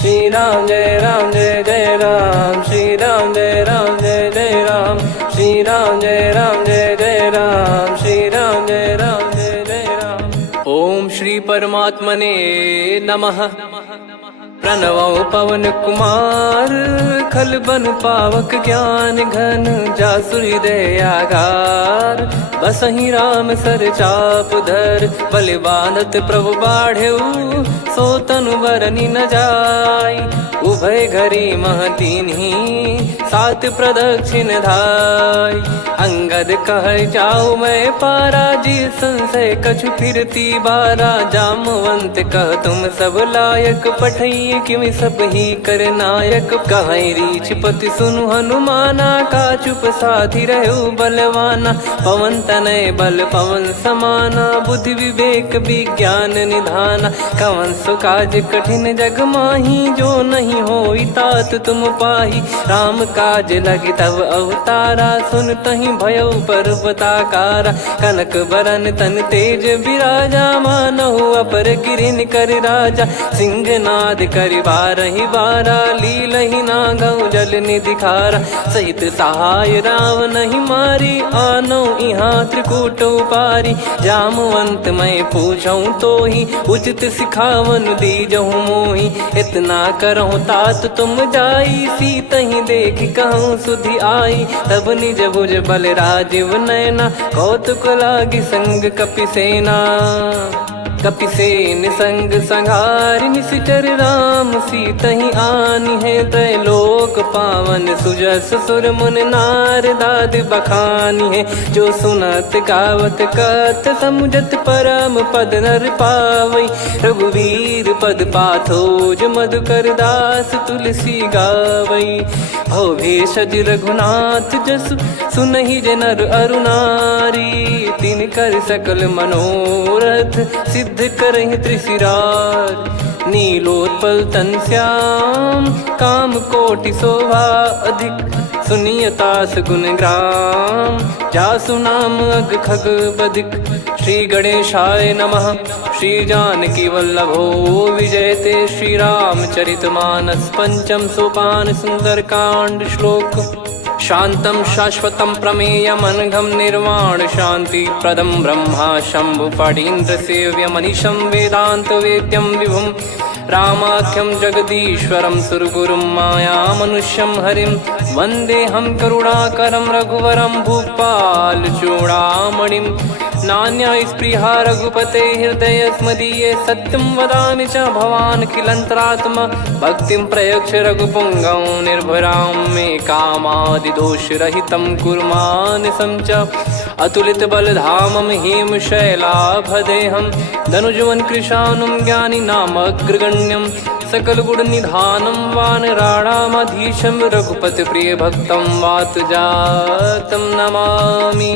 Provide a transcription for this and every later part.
श्री राम जय जय राम, श्री राम जय जय राम, श्री राम जय जय राम, श्री राम जय जय राम। ओम श्री परमात्मने नमः। प्रणवो पवन कुमार, खल बन पावक ज्ञान घन, जासु हृदय आगार। बसहि राम सर चाप धर, बलि बांधत प्रभु बाढ़ेऊ, सो तनु बरनि न जाय। उभय घरी महतीन्ही, सात प्रदक्षिण धाय। अंगद कह जाऊ मैं पारा, जी संशय कछु फिरती बारा। जामवंत कह तुम सब लायक, पठई किमि सब ही कर नायक। कहीं रीछ पति सुनु हनुमाना, का चुप साधि रहु बलवाना। पवन तनय बल पवन समाना, बुद्धि विवेक विज्ञान निधाना। कवन सो काज कठिन जग माही, जो नहीं होई तात तुम पाही। राम काज लगी तब अवतारा, सुन तहि भयउ पर्वताकारा। कनक बरन तन तेज बिराजा, मानहु अपर गिरिन कर राजा। सिंहनाद करि बारहि बारा, लीलहि नागौ जल निधि खारा। सहित सहाय राम नहीं मारी, आनो इहाँ त्रिकूट उपारी। जामवंत मैं पूछऊँ तोहि, उचित सिखावन दीजहु मोहि। इतना करहु तात तुम जाई, सीतहि देख कहूँ सुधि आई। तब निज भुज बल राजीव नयना, कौतुक लागी संग कपिसेना। कपिसेन संग संघारि, निशिचर राम सीतहि आनी है। त्रैलोक पावन सुजस सुर मुन नार, दाद बखानी है। जो सुनत गावत कथ, समुझत परम पद नर पावई। रघुवीर पद पाथोज, मधुकर दास तुलसी गावई। भव भेषज रघुनाथ जसु, सुनहि जे नर अरु नारी। तिन कर सकल मनोरथ, सिद्ध करहि त्रिशिरार। नीलोत्पल तन श्याम, काम कोटि शोभा अधिक। सुनियतास गुण ग्राम, जासु नाम अग खग बदिक। श्री गणेशाय नमः। श्री जानकी वल्लभो विजयते, श्री रामचरित मानस। पंचम सोपान सुंदर कांड श्लोक। शांतं शाश्वतं प्रमेयमनघं, निर्वाण शांति प्रदं ब्रह्मा शंभु फणीन्द्र सेव्यमनिशं। वेदांत वेद्यं विभुं रामाख्यं जगदीश्वरं, सुरगुरुं माया मनुष्यं हरिं। वन्देऽहं करुणाकरं रघुवरं, भूपाल चूडामणिं। नान्या स्पृहा रघुपते हृदय स्मदीये, सत्यं वदामि च भवान् खिलन्तरात्मा। भक्तिं प्रयच्छ रघुपुङ्गं, निर्भरां मे कामादिदोषरहितं कुर्मानिसं च। अतुलित बलधामं हेमशैलाभदेहं, धनुजवन कृशानुं ज्ञानी नामग्रगण्यं। सकल गुण निधानं वानराणामधीशं, रघुपति प्रिय भक्तं वातजातं नमामि।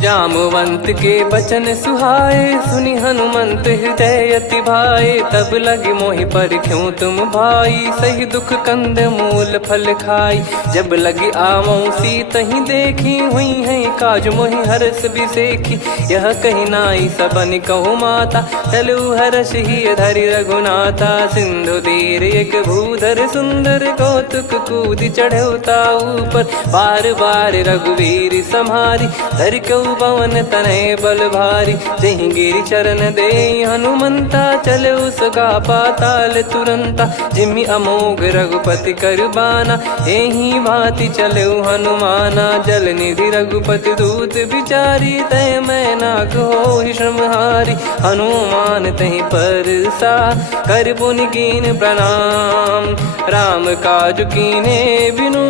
जामवंत के बचन सुहाए, सुनि हनुमंत हृदय अति भाए। तब लगे मोहि पर क्यों तुम भाई, सही दुख कंद मूल फल खाई। जब लगे आवऊं सीतहि देखी, हुई है काज मोहि हरस बिसेखी। यह कही नाई सबन कहु माता, चलु हरष ही धरि रघुनाथा। सिंधु तीर एक भूधर सुंदर, कौतुक कूद चढ़ौता ऊपर। बार बार रघुवीर सम्हारी, धर कऊ पवन तनय बल भारी। जहि गिरि चरण दे हनुमंता, चले उसका पाताल तुरंता। जिमि अमोघ रघुपति कर बाना, एहि भांति चले हनुमाना। जल निधि रघुपति दूत बिचारी, तय मैं नाग होहि श्रमहारी। हनुमान तहि परसा, कर पुनि कीन प्रणाम। राम काज कीने बिनु,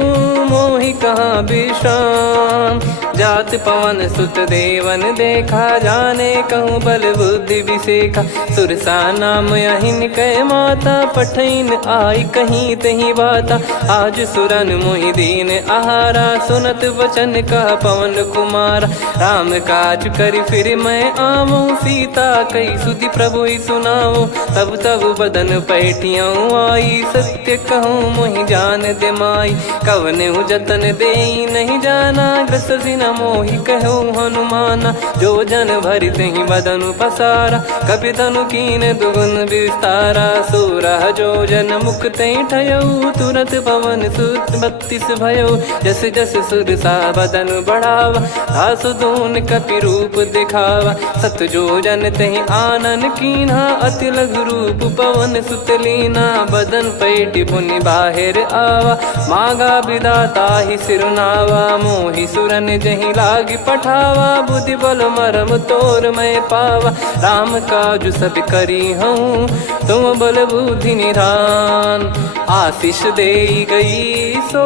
मोहि कहाँ विश्राम। जात पवन सुत देवन देखा, जाने कहूँ बल बुद्धि विसेखा। सुरसा नाम अहिन कै माता, पठैन आई कहीं तही बाता। आज सुरन मोहि दीन आहारा, सुनत वचन कह पवन कुमारा। राम काज करि फिर मैं आवऊं, सीता कई सुधि प्रभु ही सुनाओ। तब तब बदन पैठियाँ आई, सत्य कहूँ मोहि जान दे माई। कवने जतन दे नहीं जाना, ग्रसि न मोहि कहो हनुमाना। जो जन भरि तेहि बदनु पसारा, कपि तनु कीन दुगुन विस्तारा। सोरह जो जन मुख तेहि ठयऊ, तुरत पवन सुत 32 भयऊ। जस जस सुरसा बदन बढ़ावा, आसु दून कपि रूप दिखावा। सत जो जन तेहि आनन कीन्हा, अति लघु रूप पवन सुत लीना। बदन पैटि पुनि बाहिर आवा, मागा विधाता ही सिरुनावा। मोहि सुरन जहि लागी पठावा, बुद्धि बल मरम तोर मैं पावा। राम काजु सब करी हूँ, तुम बल बुद्धि निधान। आशीष देई गई सो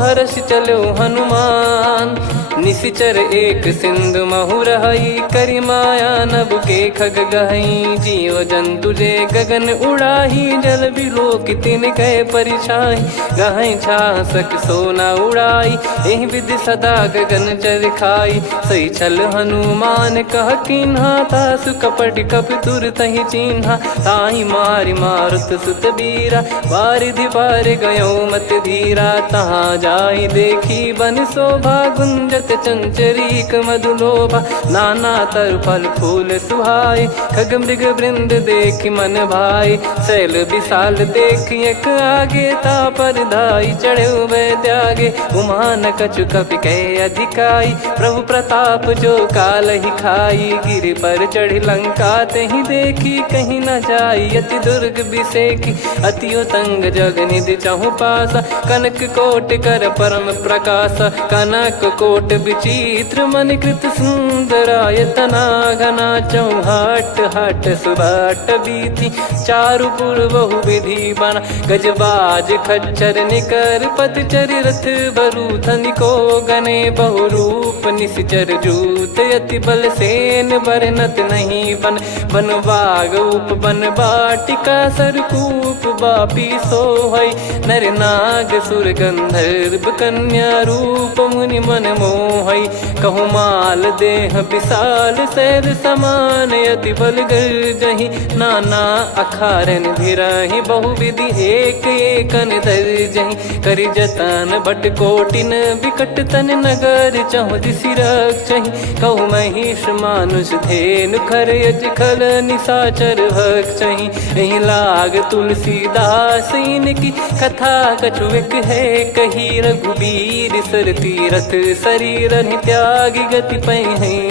हर्ष चलो हनुमान। निशिचर एक सिंधु महु रहई, करी माया नभ के खग गहई। जीव जंतु जे गगन उड़ाही, जल बिलोक तिन कह परिछाई। गहई छासक सोना उड़ाई, एहि विधि सदा गगन चर खाई। सही छल हनुमान कह कीन्हा, तासु कपट कप तुर तहि चिन्हा। ताहि मारि मारुत सुत बीरा, वारिधि पार गयो मत धीरा। तहाँ जाई देखी बन शोभा, गुंजत चंचरीक मधुलोभा। नाना तर फल फूल सुहाए, खग मृग वृंद देख मन भाई। शैल विशाल देख एक आगे, तापर धाई चढ़े वै त्यागे। उमान कछु कपि कह अधिकाई, प्रभु प्रताप जो काल ही खाई। गिर पर चढ़ी लंका तेहि देखी, कहीं न जाई अति दुर्ग बिसेकी। अति उतंग जग निधि चहु पासा, कनक कोट कर परम प्रकाश। कनक कोट विचित्र मन कृत सुंदरायतना। घना चौहाट हाट सुबाट बीती, चारु पुर बहु विधि बना। गजबाज खच्चर निकर पतचर, रथ बरु धनिको गने। बहु रूप निशिचर जूत, अति बल सेन बरनत नहीं बन। बन बाग उप बन बाटिका, सरकूप बापी सोहई। नर नाग सुर गंधर्व कन्या, रूप मुनि मन मोहई। कहु माल देह विशाल, शैल समान अति बल गर्जहि। नाना अखारन भिरहि, बहु विधि एक एकन दर्जहि। करि जतन बट कोटिन, बिकट तन नगर चहु दिसि रक्षहि। कहु महिष मानुष धेनु, खर यज खल निशाचर भक्षहि। एहि लाग तुलसीदास इनकी, कथा कछु एक है कही। रघुबीर सर तीरथ शरीर, त्यागी गति पै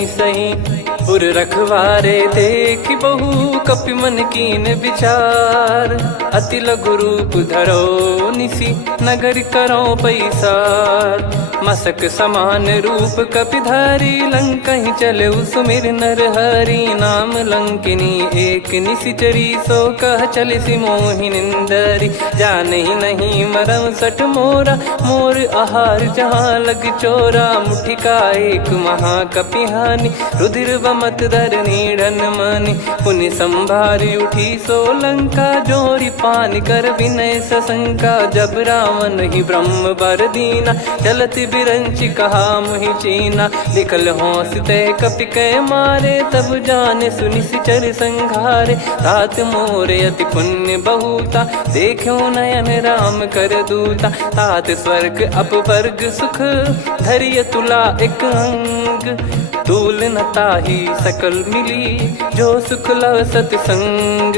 सही। पुर रखवारे देख बहु, कपि मन कीन विचार। अति लघु रूप धरो निसी, नगर करो पैसार। मसक समान रूप कपि धारी, लंकहि चले सुमिर नर हरि। नाम लंकिनी एक निशिचरी, सो कह चलिसि मोहि निंदरी। जानहि नहीं मरम सठ मोरा, मोर आहार जहाँ लग चोरा। मुठिका एक महाकपिहानि, रुधिर बमत धरनी ढन मानि। पुनि संभारी उठी सो लंका, जोरी पान कर विनय सशंका। जब रावण ही ब्रह्म बर दीना, चलत बिरंचि कहा मुहि चीना। लिखल होंस ते कपि कै मारे, तब जाने सुनि सिचर संघारे। तात मोरे अति पुण्य बहुता, देखो नयन राम कर दूता। तात स्वर्ग अपवर्ग सुख, धरिय तुला एक अंग। तूल न ताहि सकल मिली, जो सुख लव सतसंग।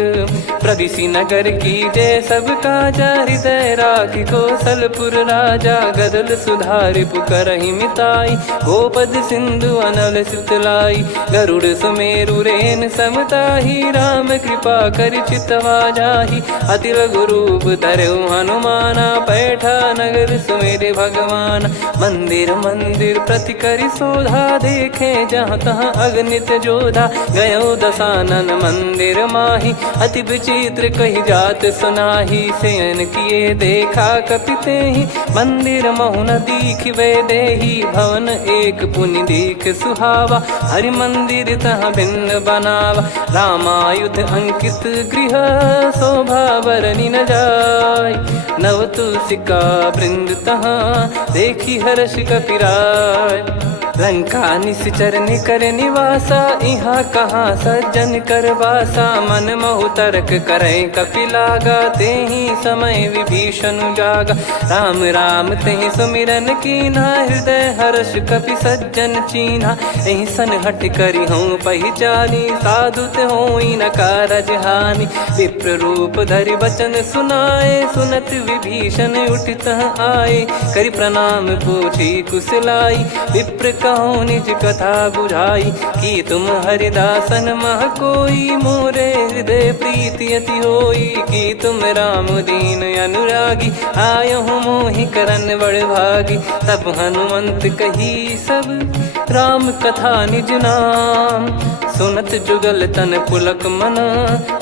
प्रविशि नगर की जय सब काजा, हृदय राखि कौशलपुर राजा। गदल सुधारि पुकरहि मिताई, गोपद सिंधु अनल सितलाई। गरुड़ सुमेरु रेन समताहि, राम कृपा करि चितवा जाहि। अति लघु रूप धरऊ हनुमाना, पैठा नगर सुमेरे भगवान। मंदिर मंदिर प्रति करि शोधा, देखे जहाँ तहाँ अगणित जोधा। गयो दशानन मंदिर माही, अति विचित्र कही जात सुनाही। शयन किए देखा कपि तेहि, मंदिर महु न दीख वे देही। भवन एक पुनि दीख सुहावा, हरि मंदिर तहाँ भिन्न बनावा। रामायुध अंकित गृह, शोभा बरनि न जाय। नव तुलसी का वृंद तहाँ, देखी हर्ष कपिराय। लंका निश्चर निकर निवासा, इहाँ कहाँ सज्जन कर वासा। मन महु तर्क करे कपिलागा, तेहि समय विभीषण जागा। राम राम तेहि सुमिरन कीन्हा, हृदय हर्ष कपि सज्जन चीन्हा। एहि सन हट करि हूँ पहिचानी, साधु ते होई न कारज हानि। विप्र रूप धरि वचन सुनाए, सुनत विभीषण उठित आए। करि प्रणाम पूछी कुशलाई, विप्र कहो निज कथा बुझाई। कि तुम हरिदासन मह कोई, मोरे हृदय प्रीति अति होई। कि तुम राम दीन अनुरागी, आयहु मोहि करन बड़ भागी। तब हनुमंत कही सब राम कथा निज नाम, सुनत जुगल तन पुलक मना,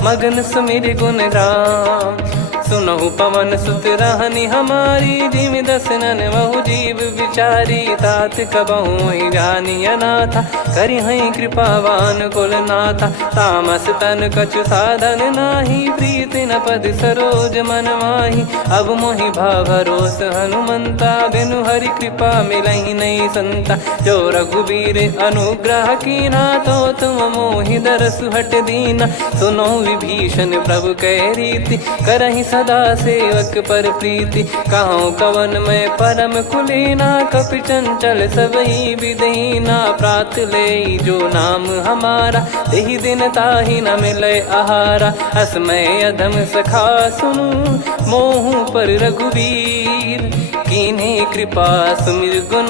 मगन सुमिर गुण राम। सुनहु पवन सुत रहनी हमारी, जिमि दसनन महु जीव विचारी। तात कबहु ही जानी अनाथा, करि हई कृपावान कुल नाथा। तामस तन कछु साधन नाही, प्रीति न पद सरोज मन माही। अब मोहि भाव भरोस हनुमंता, बिनु हरि कृपा मिलहि नहीं संता। जो रघुबीर अनुग्रह कीन्हा, तो तुम मोहि दरसु हट दीना। सुनो विभीषण प्रभु कह रीति, करहि सदा सेवक पर प्रीति। कहूँ कवन में परम कुलीना, कपि चंचल सबही विदहीना। प्रात ले जो नाम हमारा, तेहि दिन ताहि न मिले आहारा। असमय अधम सखा सुनु, मोहु पर रघुवीर। कीन्ही कृपा सुमिर गुण,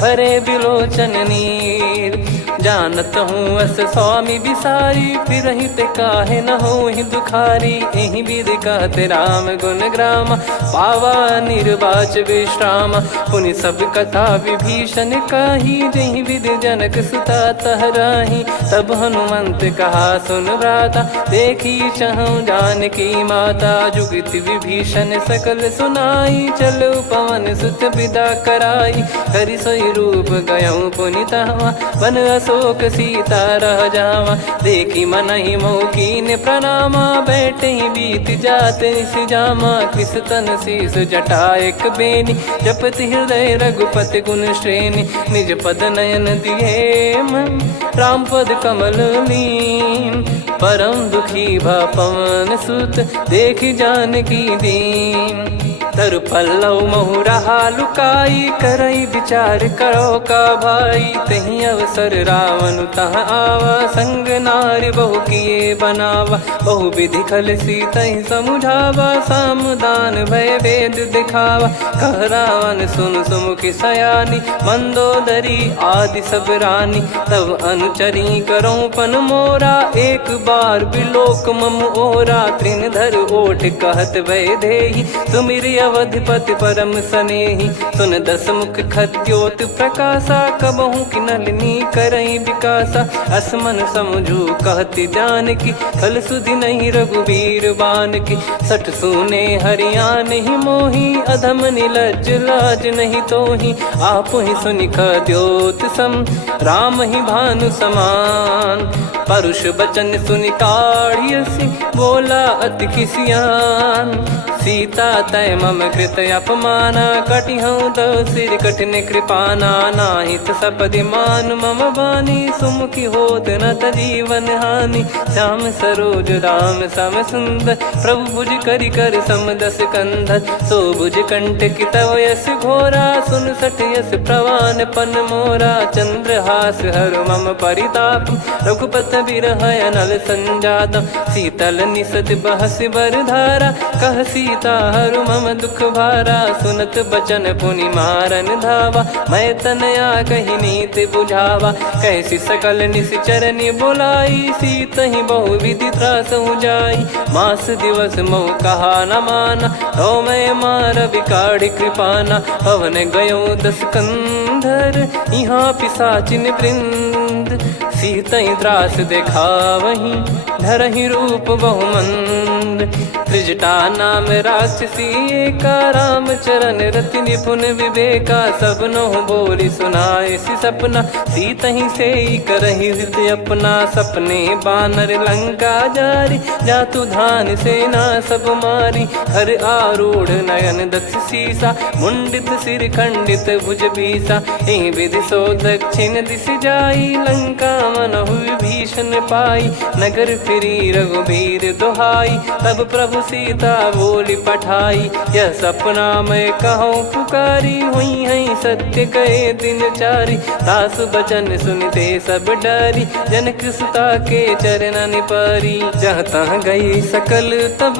भरे बिलोचन नीर। जानत हूँ अस स्वामी बिसारी, फिरहि ते काहे न होहि दुखारी। एहि विधि कहते राम गुण ग्राम, पावा निर्वाच विश्राम। पुनि सब कथा विभीषण काही, जहि विधि जनक सुता तहराही। तब हनुमंत कहा सुन भ्राता, देखी चहु जानकी माता। जुगति विभीषण सकल सुनाई, चलो पवन सुत विदा कराई। करि सोई रूप गयऊँ पुनि तहवा, वन अशोक सीता रह जावा। देखी मनहि मोह कीन्ह प्रणामा, बैठे ही बीत जात निस जामा। कृस तन शीस जटा एक बेनी, जपति हृदय रघुपति गुण श्रेणी। निज पद नयन दिए मन, राम पद कमल लीन। परम दुखी भा पवन सुत, देखि जानकी दीन। तरु पल्लव महु रहा लुकाई, करई विचार करो का भाई। तहि अवसर रावण तह आवा, संग नारी बहु किए बनावा। बहु विधि खल सीतहि समुझावा, सामदान भय वेद दिखावा। कह रावण सुन सुमुखि सयानी, मंदोदरी आदि सब रानी। तब अनुचरी करो पन मोरा, एक बार बिलोक मम ओरा। तृण धर ओठ कहत भय देहि, सुमिर अवधिपति परम सनेहि। सुन दस मुख खद्योत प्रकाशा, कबहु कि नलिनी करई विकासा। असमन समझू कहति जानकी, खल सुधि नहीं रघुवीर बानकी। सठ सुने हरियाण ही मोही, अधम निलज्ज लाज नहीं तोही। आप ही सुनि खद्योत सम, राम ही भानु समान। परुष बचन सुनि काढ़ियसि, बोला अति किसियान। सीता तय मम कृत अपमाना, कटिहऊँ तव सिर कठिन कृपाना। नाहित सपदि मान मम बानी, सुमुखी होत न जीवन हानि। श्याम सरोज राम सम सुंदर, प्रभु भुज करि कर सम दस कंधर। सो भुज कंठ की तव यस घोरा, सुन सठ यस प्रवान पन मोरा। चंद्रहास हर मम परिताप, रघुपत बिरह अनल संजातम। शीतल निसत बहस बर धारा, कह सीता हरु मम दुख भारा। सुनत बचन पुनि मारन धावा, मैं तनया कहि नीति बुझावा। कैसी सकल निश्चरनि बुलाई, सीतहि बहु विधि त्रासहु जाई। मास दिवस मोह कहा न माना, तो मैं मार बिकाढ़ि कृपाना। पवन गयो दस कंधर, यहाँ पिशाचिन वृंद। मंद, सीतई त्रास देखावहीं धरहि रूप बहुमंद। त्रिजटा नाम राक्षसी एका, राम चरण रति निपुण विवेका। सबनो बोली सुनाए सि सपना, सीतहि से करहि हृद अपना। सपने बानर लंका जारी, जातु धान सेना सब मारी। हर आरूढ़ नयन दक्ष सीसा, मुंडित सिर खंडित भुज बीसा। एहि विधि सो दक्षिण दिश जाई, लंका मनहु विभीषण पाई। नगर फिरी रघुबीर दुहाई, तब प्रभु सीता बोली पठाई। यह सपना मैं कहूँ पुकारी, हुई है सत्य कहे दिन चारी। दास बचन सुनते सब डरी, जनक सुता के चरण परी। जहाँ तहाँ गई सकल तब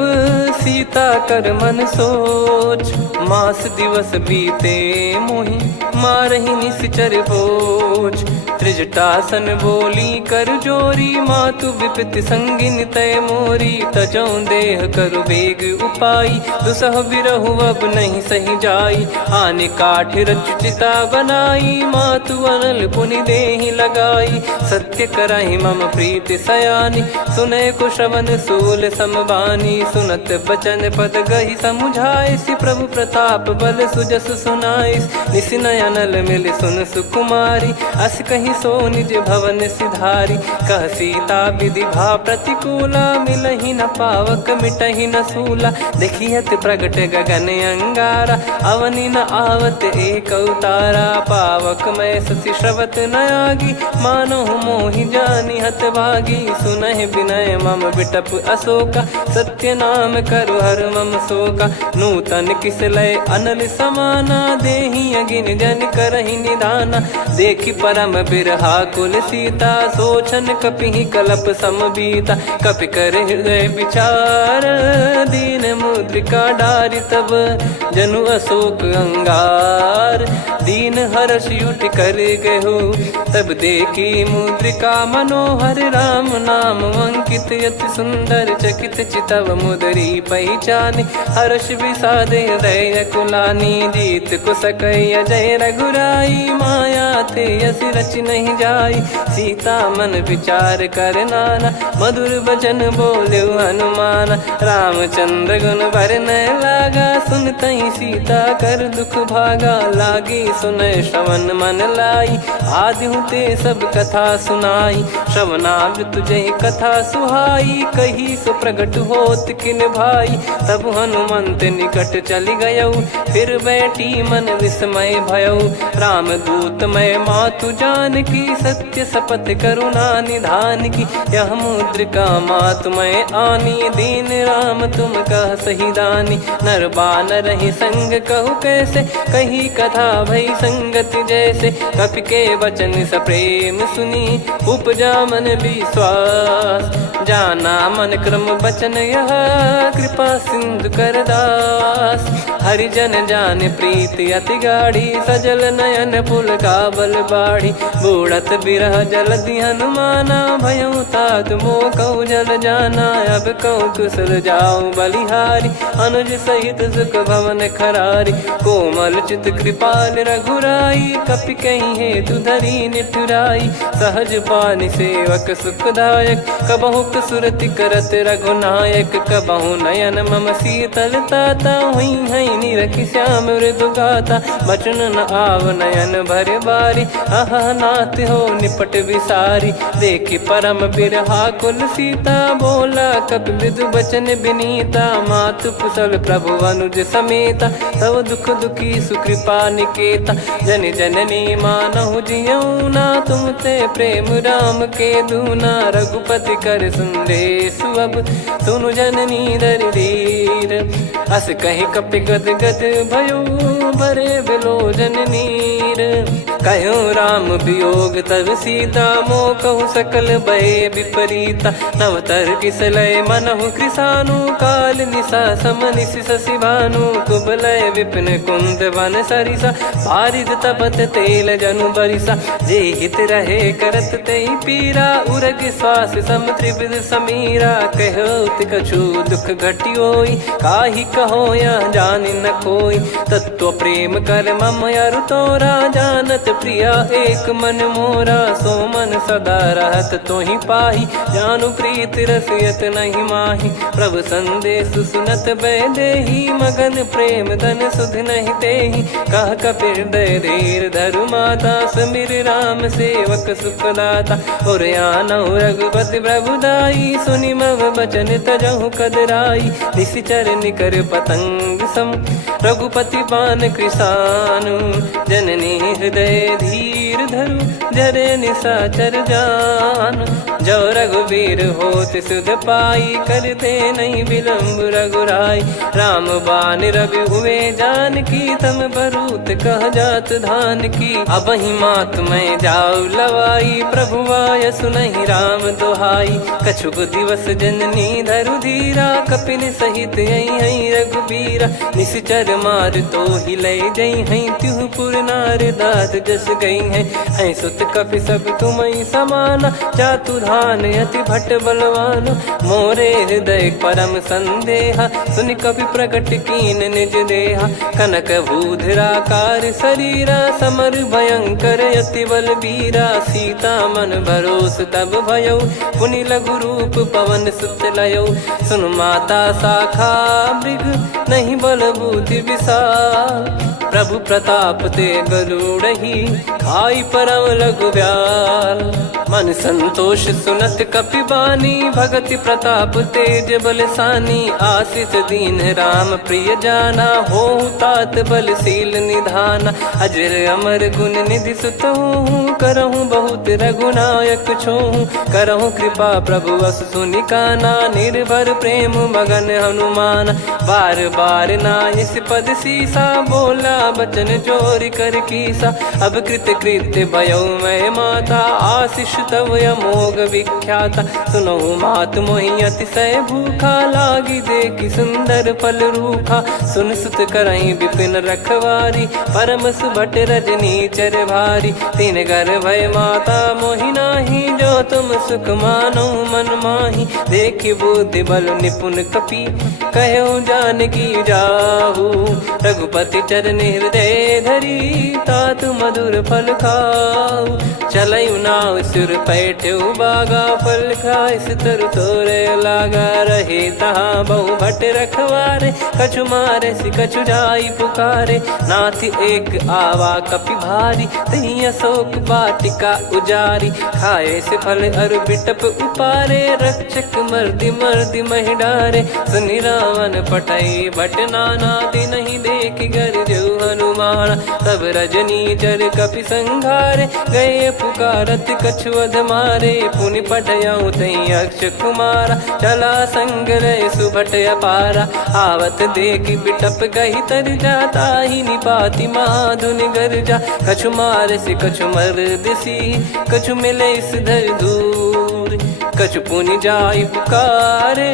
सीता कर मन सोच। मास दिवस बीते मोहि मारहि निश्चर बोझ। त्रिजटासन बोली कर जोरी, मातु विपत्ति संगिन तय मोरी। तजौ देह करु बेग उपाई, दुसह बिरहु अब नहीं सही जाई। आने काठ रचिता बनाई, मातु अनल पुनि देहि लगाई। सत्य करहि मम प्रीति सयानी, सुनय को श्रवण सूल समबानी। सुनत बचन पद गहि समुझाए, सि प्रभु प्रताप बल सुजस सुनाइस। निस नयनल मिल सुन सुकुमारी, अस कहि सो निज भवन सिधारी। कह सीता विधि भा प्रतिकूला, मिलहि न पावक मिटहि न सूला। देखियत प्रगट गगन अंगारा, अवनि न आवत एक अवतारा। पावक मैं शशि श्रवत न आगी, मानो मोहि जानि हत भागी। सुनहि विनय मम बिटप अशोका, सत्य नाम करु हर मम शोका। नूतन किस लय अनल समाना, देहि अगिन जन करहि निदाना। देखि परम बिरहा कुल सीता, सोचन कपिहि कलप समबीता। कपि कर हृदय विचार, दीन मुद्रिका डारि तब जनु अशोक अंगार। दीन हर्ष उठ कर गहु, तब देखी मुद्रिका मनोहर। राम नाम अंकित अति सुंदर, चकित चितव मुदरी पहचान। हर्ष विषाद हृदय कुलानी, जीत को सकय जय रघुराई। माया थे यस रच नहीं जाई, सीता मन विचार कर नाना। मधुर बचन बोले हनुमान, रामचंद्र गुण बरनै लागा। सुनतहि सीता कर दुख भागा, लागी सुनय श्रवण मन लाई। आदि ते सब कथा सुनाई, श्रवणामृत जय कथा सुहाई। कही सो प्रगट होत किन भाई, तब हनुमंत निकट चली गयौ। फिर बैठी मन विस्मय भयौ, राम दूत मैं मातु जानकी। सत्य शपथ करुणा निधान की, यह मुद्रिका मातु मैं आनी। दीन राम तुम कह सही दानी, नर बानर ही संग कहु कैसे। कही कथा भई संगति जैसे, कपि के वचन सप्रेम सुनी। उपजा मन विश्वास, जाना मन क्रम बचन यह। कृपा सिंधु कर दास, हरिजन जान प्रीति अति गाढ़ी। सजल नयन पुल का बल बाढ़ी, बूढ़त बिरह जल दी हनुमाना। भयउ तात मोह कहु जल जाना, अब कहु कुशल जाऊं बलिहारी। अनुज सहित सुख भवन खरारी, कोमल चित कृपाल रघुराई। कपि कहीं हेतु धरी निठुराई, सहज पानि सेवक सुखदायक। कबहु सुरति करत रघुनायक, कबहु नयन मम शीतल ताता। हुई है निरखि श्याम मृदु गाता, बचन न आव नयन भर बारी। आहा नाथ हो निपट विसारी, देखि परम बिरहा कुल सीता। बोला कपि मृदु बचन बिनीता, मातु कुशल प्रभु अनुज समेता। तव दुख दुखी सुकृपा निकेता, जन जननी मानहु जियऊ ना। तुम ते प्रेम राम के दूना, रघुपति कर संदेश अब सुनु जननी दर धीर। अस कहि कपि गद गद भयो, भरे बिलोचन नीर। कहो राम वियोग तब सीता, मोह कहु सकल भय विपरीता। नवतर किसलय मनहु कृसानु, काल निशा समनिशि शशि भानु। कुबलय विपिन कुंद वन सरिसा, पारिद तपत तेल जनु बरिसा। जे हित रहे करत तेहि पीरा, उरग श्वास सम त्रिविध समीरा। कहो कछु दुख घटियोई, काहि कहो या जान न कोई। तत्व प्रेम कर मम अरु तोरा, जानत प्रिया एक मन मोरा। सो मन सदा रहत तो ही पाही, जानु प्रीत रसियत नहीं माही। प्रभु संदेश सुनत बैदेही, मगन प्रेम धन सुध नहीं तेही। कह कपिर दय धीर धरु माता, समिर राम सेवक सुखदाता। और आनौ रघुपति प्रभुदाई, सुनि मव बचन तजहु कदराई। निशिचर निकर पतंग सम, रघुपति पान कृसानु। जननी हृदय धीर धरु, जरे निशाचर जान। जो रघुवीर होत सुध पाई, करते नहीं विलम्ब रघुराई। राम बान रवि हुए जानकी, तम बरूत कह जात धान की। अब ही मात मैं जाऊ लवाई, प्रभु आय सुनहि राम दोहाई। कछुक दिवस जननी धरु धीरा, कपिन सहित यही रघुबीरा। निशिचर मार तो ही ले जई हैं, त्युह पुर नार दाद जस गई हैं। सुत कपि सब तुमहि समाना, जातु धान अति भट बलवान। मोरे हृदय परम संदेहा, सुनि कपि प्रकट कीन निज देहा। कनक भूधराकार शरीरा, समर भयंकर अति बलबीरा। सीता मन भरोस तब भयउ, पुनि लघु रूप पवन सुत लयउ। सुन माता शाखा मृग, नहीं बल बुद्धि विशाल। प्रभु प्रताप ते गरुड़ही, खाई परम लघु ब्याल। मन संतोष सुनत कपि बानी, भगति प्रताप तेज बलसानी। आशीष दीन राम प्रिय जाना, होहु तात बलशील निधाना। अजर अमर गुण निधि सुतहु, करहु बहुत रघुनायक छोहु। करहु कृपा प्रभु अस सुनि काना, निर्भर प्रेम मगन हनुमान। बार बार नायस पद सीसा, बोला बचन चोरी कर कीसा। अब कृत कृत्य भयउ मैं माता, आशीष तव अमोघ विख्याता। सुनहु मात मोहि अतिशय भूखा, लागी देखि सुंदर फल रूखा। सुन सुत करहि विपिन रखवारी, परम सुभट रजनी चर भारी। तीन घर भय माता मोहि नाही, जो तुम सुख मानो मन माही। देखि बुद्धि बल निपुण कपि, कहु जानकी जाहु। रघुपति चरण हृदय धरी, तात मधुर फल खाऊ। चलयु नाव सुर पैठ्यु बागा, फल खाइस तरु तोरे लागा। रहे तहाँ बहु भट रखवारे, कछु मारे सि कछु जाई पुकारे। नाथ एक आवा कपि भारी, तही अशोक वाटिका उजारी। खाए से फल अरु बिटप उपारे, रक्षक मर्दि मर्दि महि डारे। सुनि रावण पटई भट नाना, तिनहि देखि गरजउ हनुमान। तब रजनी चर कपि संघारे, गए पुकारत कछु अध मारे। पुनि पठयउ तई अक्ष कुमारा, चला संग रहे सुभट अपारा। आवत देखि बिटप गही तर जाता, ही निपाति महाधुनि गर्जा। कछु मार से कछु मर्दिसी, कछु मिले इस धर दूर। कछु पुनि जाई पुकारे,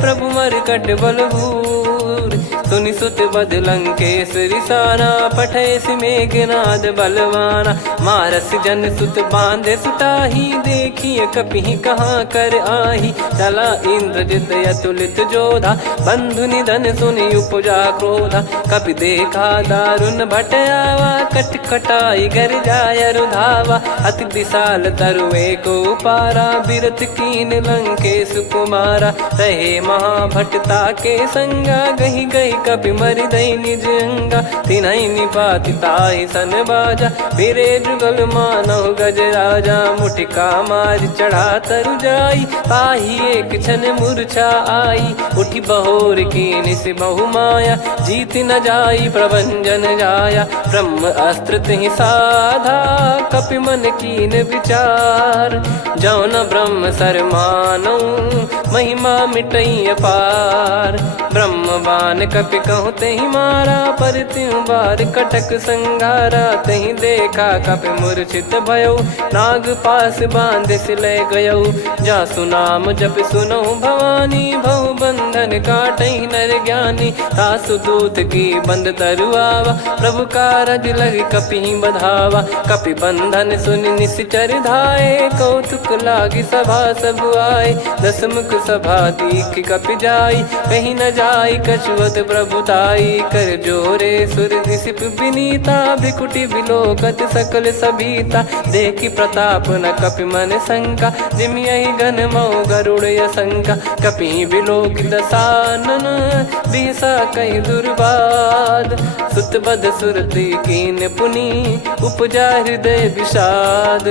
प्रभु मरकट बलभूर। सुनि सुत बद लंकेश्वरी साना, पठय मेघनाद बलवाना। मारस जन सुत बांधे सुताही, देखिए कपि कहाँ कर आही। चला इंद्रजित अतुलित जोधा, बंधु निधन सुनि उपजा क्रोधा। कपि देखा दारुण भट आवा, कट कटाई गर जाय रुधावा। अति विशाल तरुए को पारा, बिरत कीन लंकेश कुमारा। रहे महाभटता के संगा, गही गही कपि मरि दई निज अंगा। तिन्हि निपाति ताहि सन बाजा, फिरे जुगल मानव गज राजा। मुटिका मार चढ़ा तरु जाई, ताहि एक क्षण मूर्छा आई। उठि बहोर कीन से बहु माया, जीत न जाई प्रभंजन जाया। ब्रह्म अस्त्र तिहि साधा, कपि मन कीन विचार। जौ न ब्रह्म सर मानौ, महिमा मिटई अपार। ब्रह्म बान कपि कहु तहि मारा, पर त्यों बार कटक संगारा। तहि देखा कपि मूर्छित भयउ, नाग पास बांध सिले गयउ। जासु नाम जप सुनहु भवानी, भव बंधन काटहि नर ज्ञानी। तासु दूत की बंद तरुआवा, प्रभु कारज लग कपि बधावा। कपि बंधन सुनि निश्चर धाये, कौतुक लागी सभा सब आए। दस मुख सभा दीख कपि जाई, कहीं न जाई कछुवत प्रभुताई। कर जोरे सुर दिसिप विनीता, भ्रिकुटि बिलोकत सकल सबीता। देखि प्रताप न कपि मन शंका, जिमियहि गन मऊ गरुड़ असंका। कपि बिलोक दसानन, बिहसा कहि दुर्वाद। सुत बध सुरति कीन पुनि, उपजा हृदय विषाद।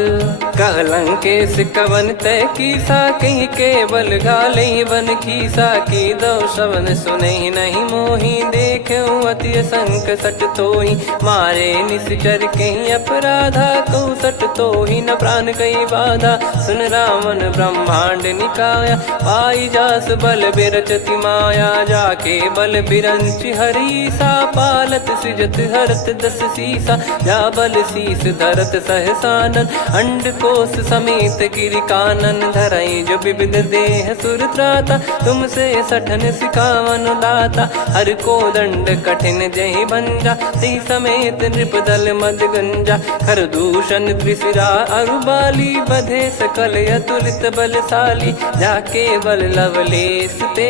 कहलंकेश कवन तय कीसा, कहीं केवल गाले बन खीसा। की दो श्रवण सुने नहीं मोही, देखे अति संक सट तोही। मारे निश्चर कहीं अपराधा, कहूँ सट तोही न प्राण कहीं बाधा। सुन रावण ब्रह्मांड निकाया, पाई जास बल बिरचति माया। जाके बल बिरंच हरीसा, पालत सृजत हरत दस सीसा। जा बल शीस धरत सहसानन, अंड कोश समेत गिरि कानन। धरई जो विविध देह सुर त्राता, तुमसे सठन सिखावन दाता। हर को दंड कठिन जहि भंजा, ती समेत नृप दल मद गंजा। खर दूषण त्रिशिरा अरुबाली, बधे सकल अतुलित बलशाली। जाके बल लवलेश ते,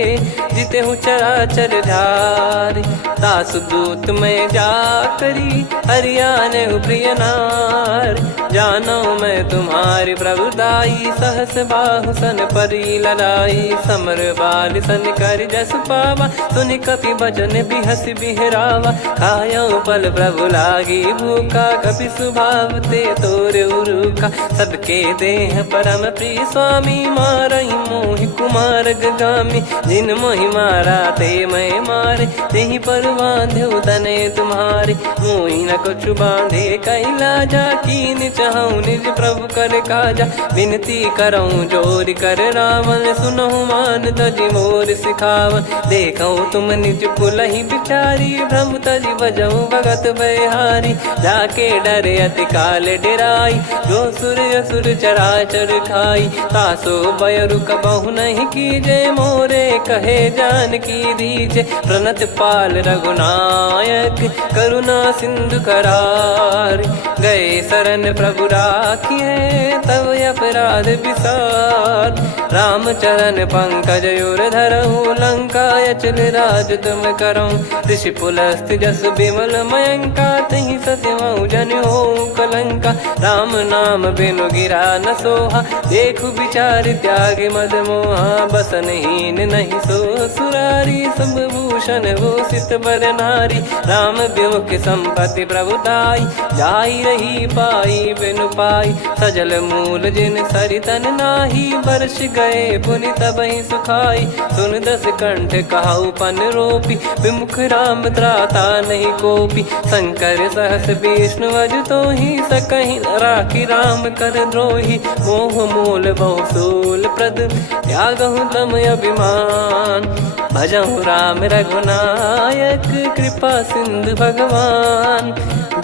जिते हूँ चराचर धारी। दास दूत में जा करी, हरियाने प्रिय नार। जानो मैं तुम्हारी प्रभुताई, सहस बाहु सन परी लड़ाई। समर बाल सन कर जस पावा, सुनि कपि भजन बिहस बिहरावा। खायो पल प्रभु लागी भूखा, कपि स्वभाव ते तोर उरुखा। सबके देह परम प्रिय स्वामी, मारई मोहि कुमार गगामी। जिन मोहि मारा ते मैं मारे, तेहि पर बांधो तने तुम्हारे। मोहि न कुछ बांधे कैलाजा, कीन चाहूँ निज प्रभु कर काजा। विनती करऊँ जोर कर रावण, सुनहु मान तजि मोर सिखावन। देखऊँ तुम निज पुलहि बिचारी, भ्रम तजि बजऊँ भगत बहारी। जाके डरे अति काल डेराई, जो सुर असुर चराचर खाई। तासो बयरु कबहु नहीं कीजे, मोरे कहे जान की दीजे। प्रणत पाल रघुनायक, करुणा सिंधु करार। गए शरण प्रभु राखिए, तब अपराध विसार। राम चरण पंकज उर धरऊँ, लंका अचल राज तुम करऊँ। ऋषि पुलस्त जस विमल मयंका, तहि सत्यमऊ जन हो कलंका। राम नाम बिनु गिरा न सोहा, देखु विचार त्याग मद मोहा। बसनहीन नहीं सो सुरारी, सब भूषण भूषित बर नारी। राम विमुख संपत्ति प्रभुताई, जाई रही पाई बिनु पाई। सजल मूल जिन सरितन नाही, वर्ष गए पुनि तबहि सुखाई। सुन दस कंठ कहाऊ पन रोपी, विमुख राम त्राता नहीं कोपी। शंकर सहस विष्णु अज तोहि, सकहि न राखी राम कर द्रोही। मोह मूल बहु सूल प्रद, त्यागहु तम अभिमान। भजहु राम रघुनायक, कृपा सिंधु भगवान।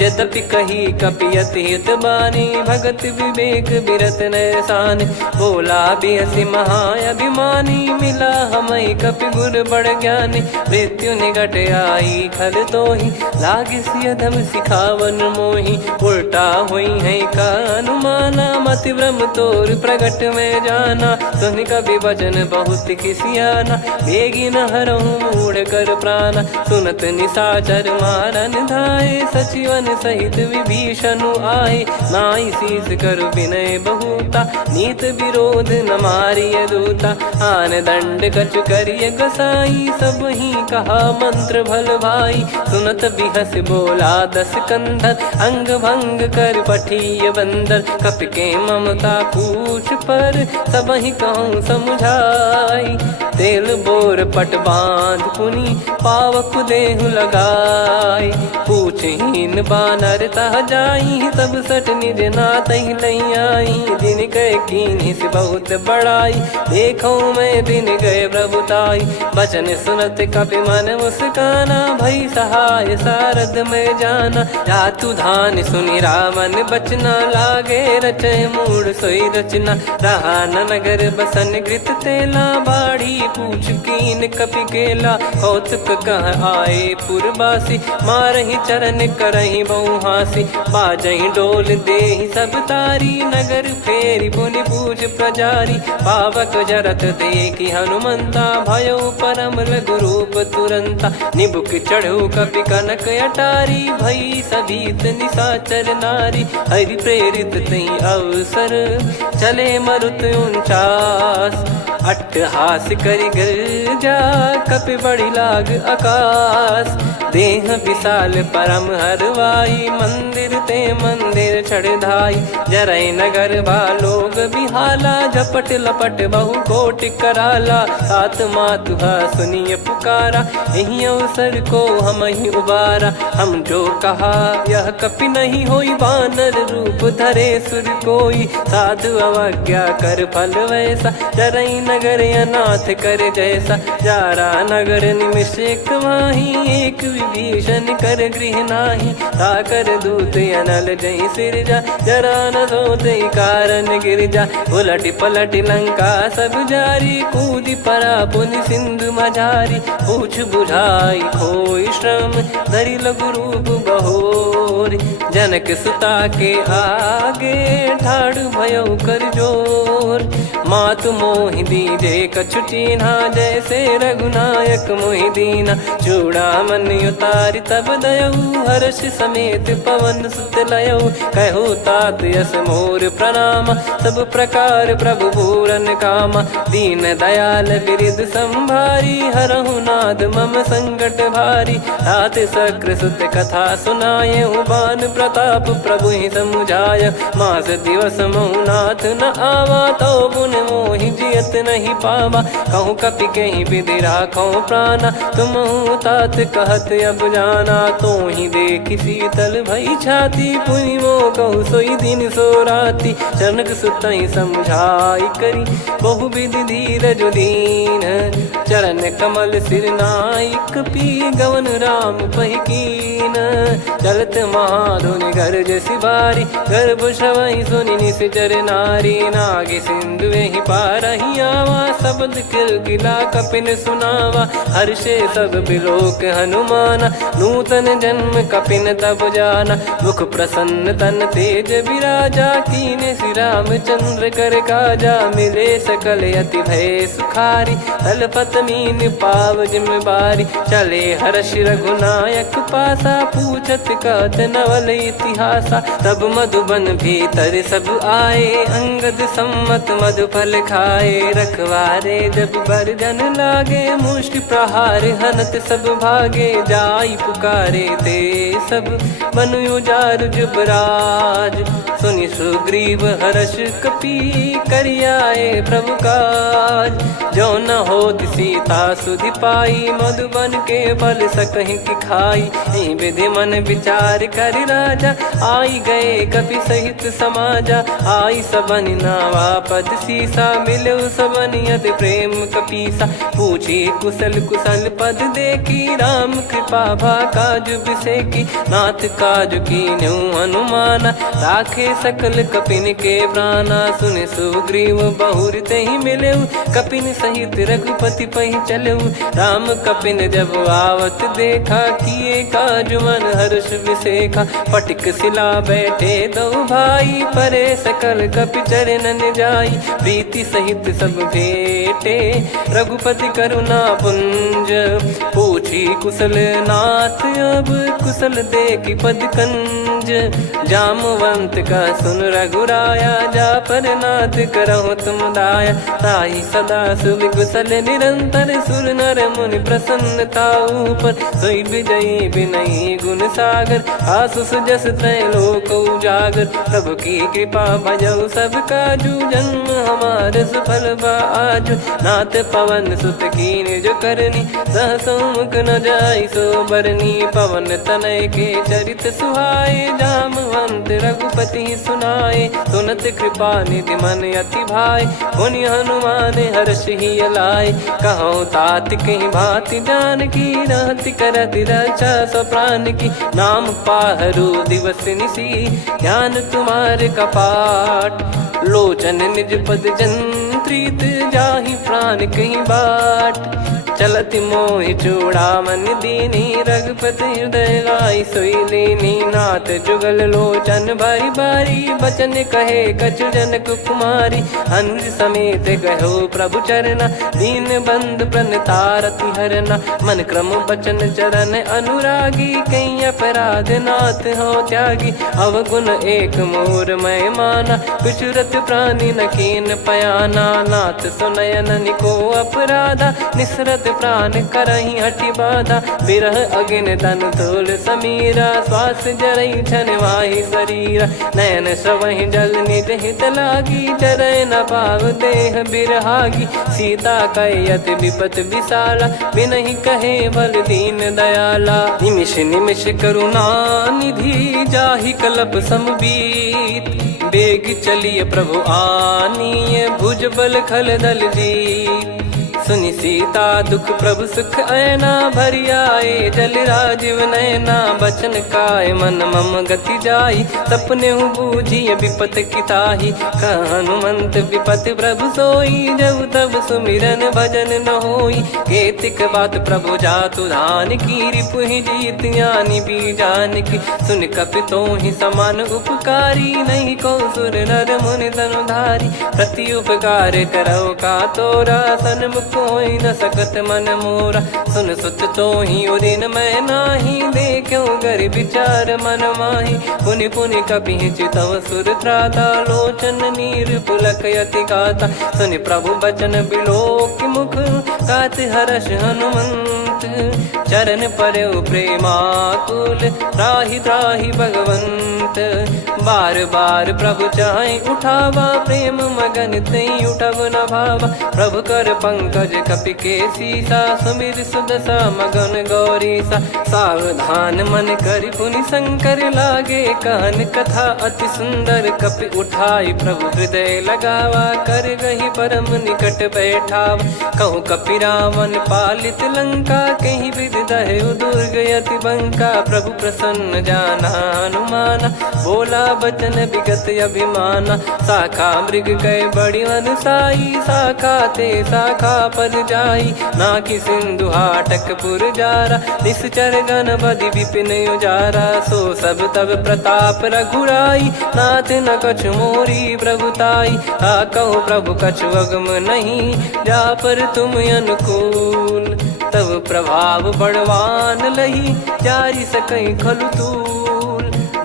यद्यपि कही कपियति हित बानी, भगत विवेक बिरत नैसान। बोला बिहसि महाअभिमानी, मिला हमई कपि गुर बड़ ज्ञानी। मृत्यु निकट आई खल तोहि, लागिसि अधम सिखावन मोहि। उल्टा हुई है का अनुमाना, मति भ्रम तोर प्रगट में जाना। सुन कवि वचन बहुत खिसियाना, बेगी न हरहु मूढ़ कर प्राणा। सुनत निशाचर मारन धाये, सचिवन सहित विभीषणु आए। नाई शीस कर विनय बहुता, नीत विरोध न मारिय दूता। आन दंड कछु करिय गसाई, सब ही कहा मंत्र भल भाई। सुनत बिहस बोला दस कंधर, अंग भंग कर पठिय बंदर। कपि के ममता पूछ पर, सब ही कहूँ समुझाई। तेल बोर पट बांध पुनि, पावक देहु लगाई। पूछहीन बानर तह जाई, सब सट निज नातहि लई आई। दिन गए कीन्ही से बहुत बड़ाई, देखो मैं दिन गए प्रभुताई। बचन सुनत कपि मन मुस्काना, भई सहाय सारद में जाना। जातु धान सुनि रावण बचना, लागे रचय मूढ़ सोई रचना। रहा न नगर बसन घृत तेला, बाढ़ी पूछ कीन कपि केला कौतुक कह आए पुरबासी मारही चरण करही बहु हासी बाजही डोल देहि सब तारी नगर फेरी पुनि पूज प्रजारी पावक जरत देखी हनुमंता भयो परम लघु रूप तुरंता निबुक चढ़ू कपि कनक अटारी भई सभीत निशाचर नारी हरि प्रेरित तई अवसर चले मरुत 49 अट्टहास करि गिरजा कपि बड़ी लाग आकाश देह विशाल परम हरवाई मंदिर ते मंदिर चढ़ाई जरई नगर बालोग बिहाला झपट लपट बहु कोट कराला सात मातुहा सुनिय पुकारा यही अवसर को हम ही उबारा हम जो कहा यह कपि नहीं होई बानर रूप धरे सुर कोई साधु अवज्ञा कर फल वैसा जरई नगर अनाथ कर जैसा जारा नगर निमिष एक माही एक विभीषण कर गृह नाही ताकर दूत अनल जय सिरजा जरा न सोते कारण गिरजा उलट पलट लंका सब जारी कूदी परा पुनि सिंधु मझारी पूछ बुझाई खोई श्रम धरि लघु रूप बहोरी जनक सुता के आगे ठाड़ भयो कर जोर मातु मोहि दीजे कछु चीन्हा जैसे रघुनायक मोहि दीना चूड़ामन उतारि तब दयऊ हर्ष समेत पवन सुत लयऊ कहु तात यस मोर प्रणाम सब प्रकार प्रभु पूरन कामा दीन दयाल बिरिद संभारी हरहु नाद मम संकट भारी तात सक्र सुत कथा सुनाये बान प्रताप प्रभु ही समुझाय मास दिवस महु नाथ न आवा तो पुन मोहि जियत नहीं पावा कहूँ कपि कहीं विधि राखो प्राणा तुम तात कहत अब जाना तो ही देख शीतल भई छाती पुनि मो कहु सोई दिन सो राती जनक सुतई समझाई करी बहु विधि धीरज दीन चरण कमल सिर नाइक पी गवन राम पहिकीन चलत महाधुनि गर्ज सिबारी गर्भ श्रवहि सुनि निश्चर नारी नागे सिंधु ही पारही आवा शब्द किलकिला कपिन सुनावा हर्षे सब बिलोक हनुमाना नूतन जन्म कपिन तब जाना मुख प्रसन्न तन तेज विराजा कीने श्री रामचंद्र कर काजा मिले सकल अति भय सुखारी तलपत मीन पाव जिम्मेवारी चले हर्ष रघुनायक पासा पूछत कहत नवल इतिहासा तब मधुबन भीतर सब आए अंगद सम्मत मधुफल खाए रखवारे जब बरजन लागे मुष्टि प्रहार हनत सब भागे जाई पुकारे ते सब मनु उजार जुबराज सुनि सुग्रीव हर्ष कपि करियाए प्रभु काज जो न हो सीता सुधि पाई मधुबन के फल सकहि की खाई विधि मन विचार कर राजा आई गए कपि सहित समाजा आई सबन नावा पद सीसा मिलो सबनियत प्रेम कपीसा पूछी कुशल कुशल पद देखी राम कृपा भा काज बिसेकी नाथ काज की न्यू हनुमाना राखे सकल कपिन के प्राणा सुन सुग्रीव बहुर ते ही मिले कपिन सहित रघुपति पहि चले राम कपिन जब आवत देखा किए काज मन हर्ष विसेखा पटिक सिला बैठे दो भाई परे सकल कपि चरणन जाई प्रीति सहित सब भेटे रघुपति करुणा पुंज पूछी कुशल नाथ अब कुशल देखी पद कंज जामवंत का सुन रघुराया जा पर नाथ करहु तुम दाया ताई सदा सुभि कुशल निरंतर सुर नर मुनि प्रसन्नता ऊपर सोई विजयी विनयी गुण सागर आसु सुजस त्रैलोक उजागर प्रभु की कृपा भजऊ सब काजू जन्म हमार सफल बाजू नाथ पवन सुत कीन जो करनी सहसो मुख न जाई सो बरनी पवन तनय के चरित सुहाए जामवंत रघुपति सुनाए सुनत कृपा निधि मन अति भाई पुनि हनुमान हर्ष ही लाए कहो तात कहीं भांति जान की रहति करति रक्षा सो प्राण की नाम पाहरू दिवस निसी ध्यान तुम्हारे कपाट लोचन निज पद जन प्रीत जाहि प्राण कहीं बाट। चलत मोहि चूड़ामन दीनी रघुपति हृदय लाई सोई लीनी। नाथ जुगल लोचन बारी बारी बचन कहे कछु जनक कुमारी। हंस समेत गहो प्रभु चरना दीन बंद प्रणतारति हरना। मन क्रम बचन चरण अनुरागी कहीं अपराध नाथ हो त्यागी। अवगुण एक मोर मैं माना विचुरत प्राणी न कीन पयाना। नाथ सुनयन निको अपराधा निसरत प्राण करही हटि बाधा। बिरह अगिन तन तोल समीरा श्वास जरई छन वाहि शरीरा। नयन सवहि जल निज हित लागी चरय न पाव देह बिरहागी। सीता कयत विपत विशाला बिनहि कहे बल दीन दयाला। निमिष निमिष करुणा निधि जाहि कलप समबीत। बेग चलिए प्रभु आनीय भुज बल खल दल जीत। सुनि सीता दुख प्रभु सुख ऐना भरि आए जल राजीव नैना। बचन काय मन मम गति जाई सपने बूझी विपत किताही। हनुमंत विपत प्रभु सोई जब तब सुमिरन भजन न होई। केतिक बात प्रभु जातु धान की रिपुहि जीत ज्ञानी बीजान की। सुन कपितो ही समान उपकारी नहीं को सुर नर मुनि तनुधारी। प्रति उपकार करो का तोरा सन्मुख कोई न सकत मन मोरा। सुन सुत तो ही उदिन मैं नाही देखो गर विचार मन माही। पुनि पुनि कपि चितव सुर त्राता लोचन नीर पुलक यति गाता। सुनि प्रभु बचन बिलोक मुख गात हर्ष हनुमंत। चरण परयो प्रेमाकुल त्राहि त्राहि भगवंत। बार बार प्रभु चाहि उठावा प्रेम मगन तई उठब न भावा। प्रभु कर पंकज कपि के सीसा सुमिर सुदशा मगन गौरीसा। सावधान मन करि पुनि शंकर लागे कहन कथा अति सुंदर। कपि उठाई प्रभु हृदय लगावा कर गही परम निकट बैठावा। कहूँ कपि रावण पालित लंका कहीं विधि दहु दुर्ग यति बंका। प्रभु प्रसन्न जाना हनुमाना बोला बचन विगत अभिमाना। शाखा मृग गए बड़ी अनुसाई शाखा ते शाखा पर जाई। ना कि सिंधु हाटक पुर जारा निश्चर गण बदि विपिन उजारा। सो सब तब प्रताप रघुराई नाथ न कछु मोरी प्रभुताई। कहूँ प्रभु कछु अगम नहीं जा पर तुम अनुकूल। तब प्रभाव बड़वान लही जारी सकई खलु तूल।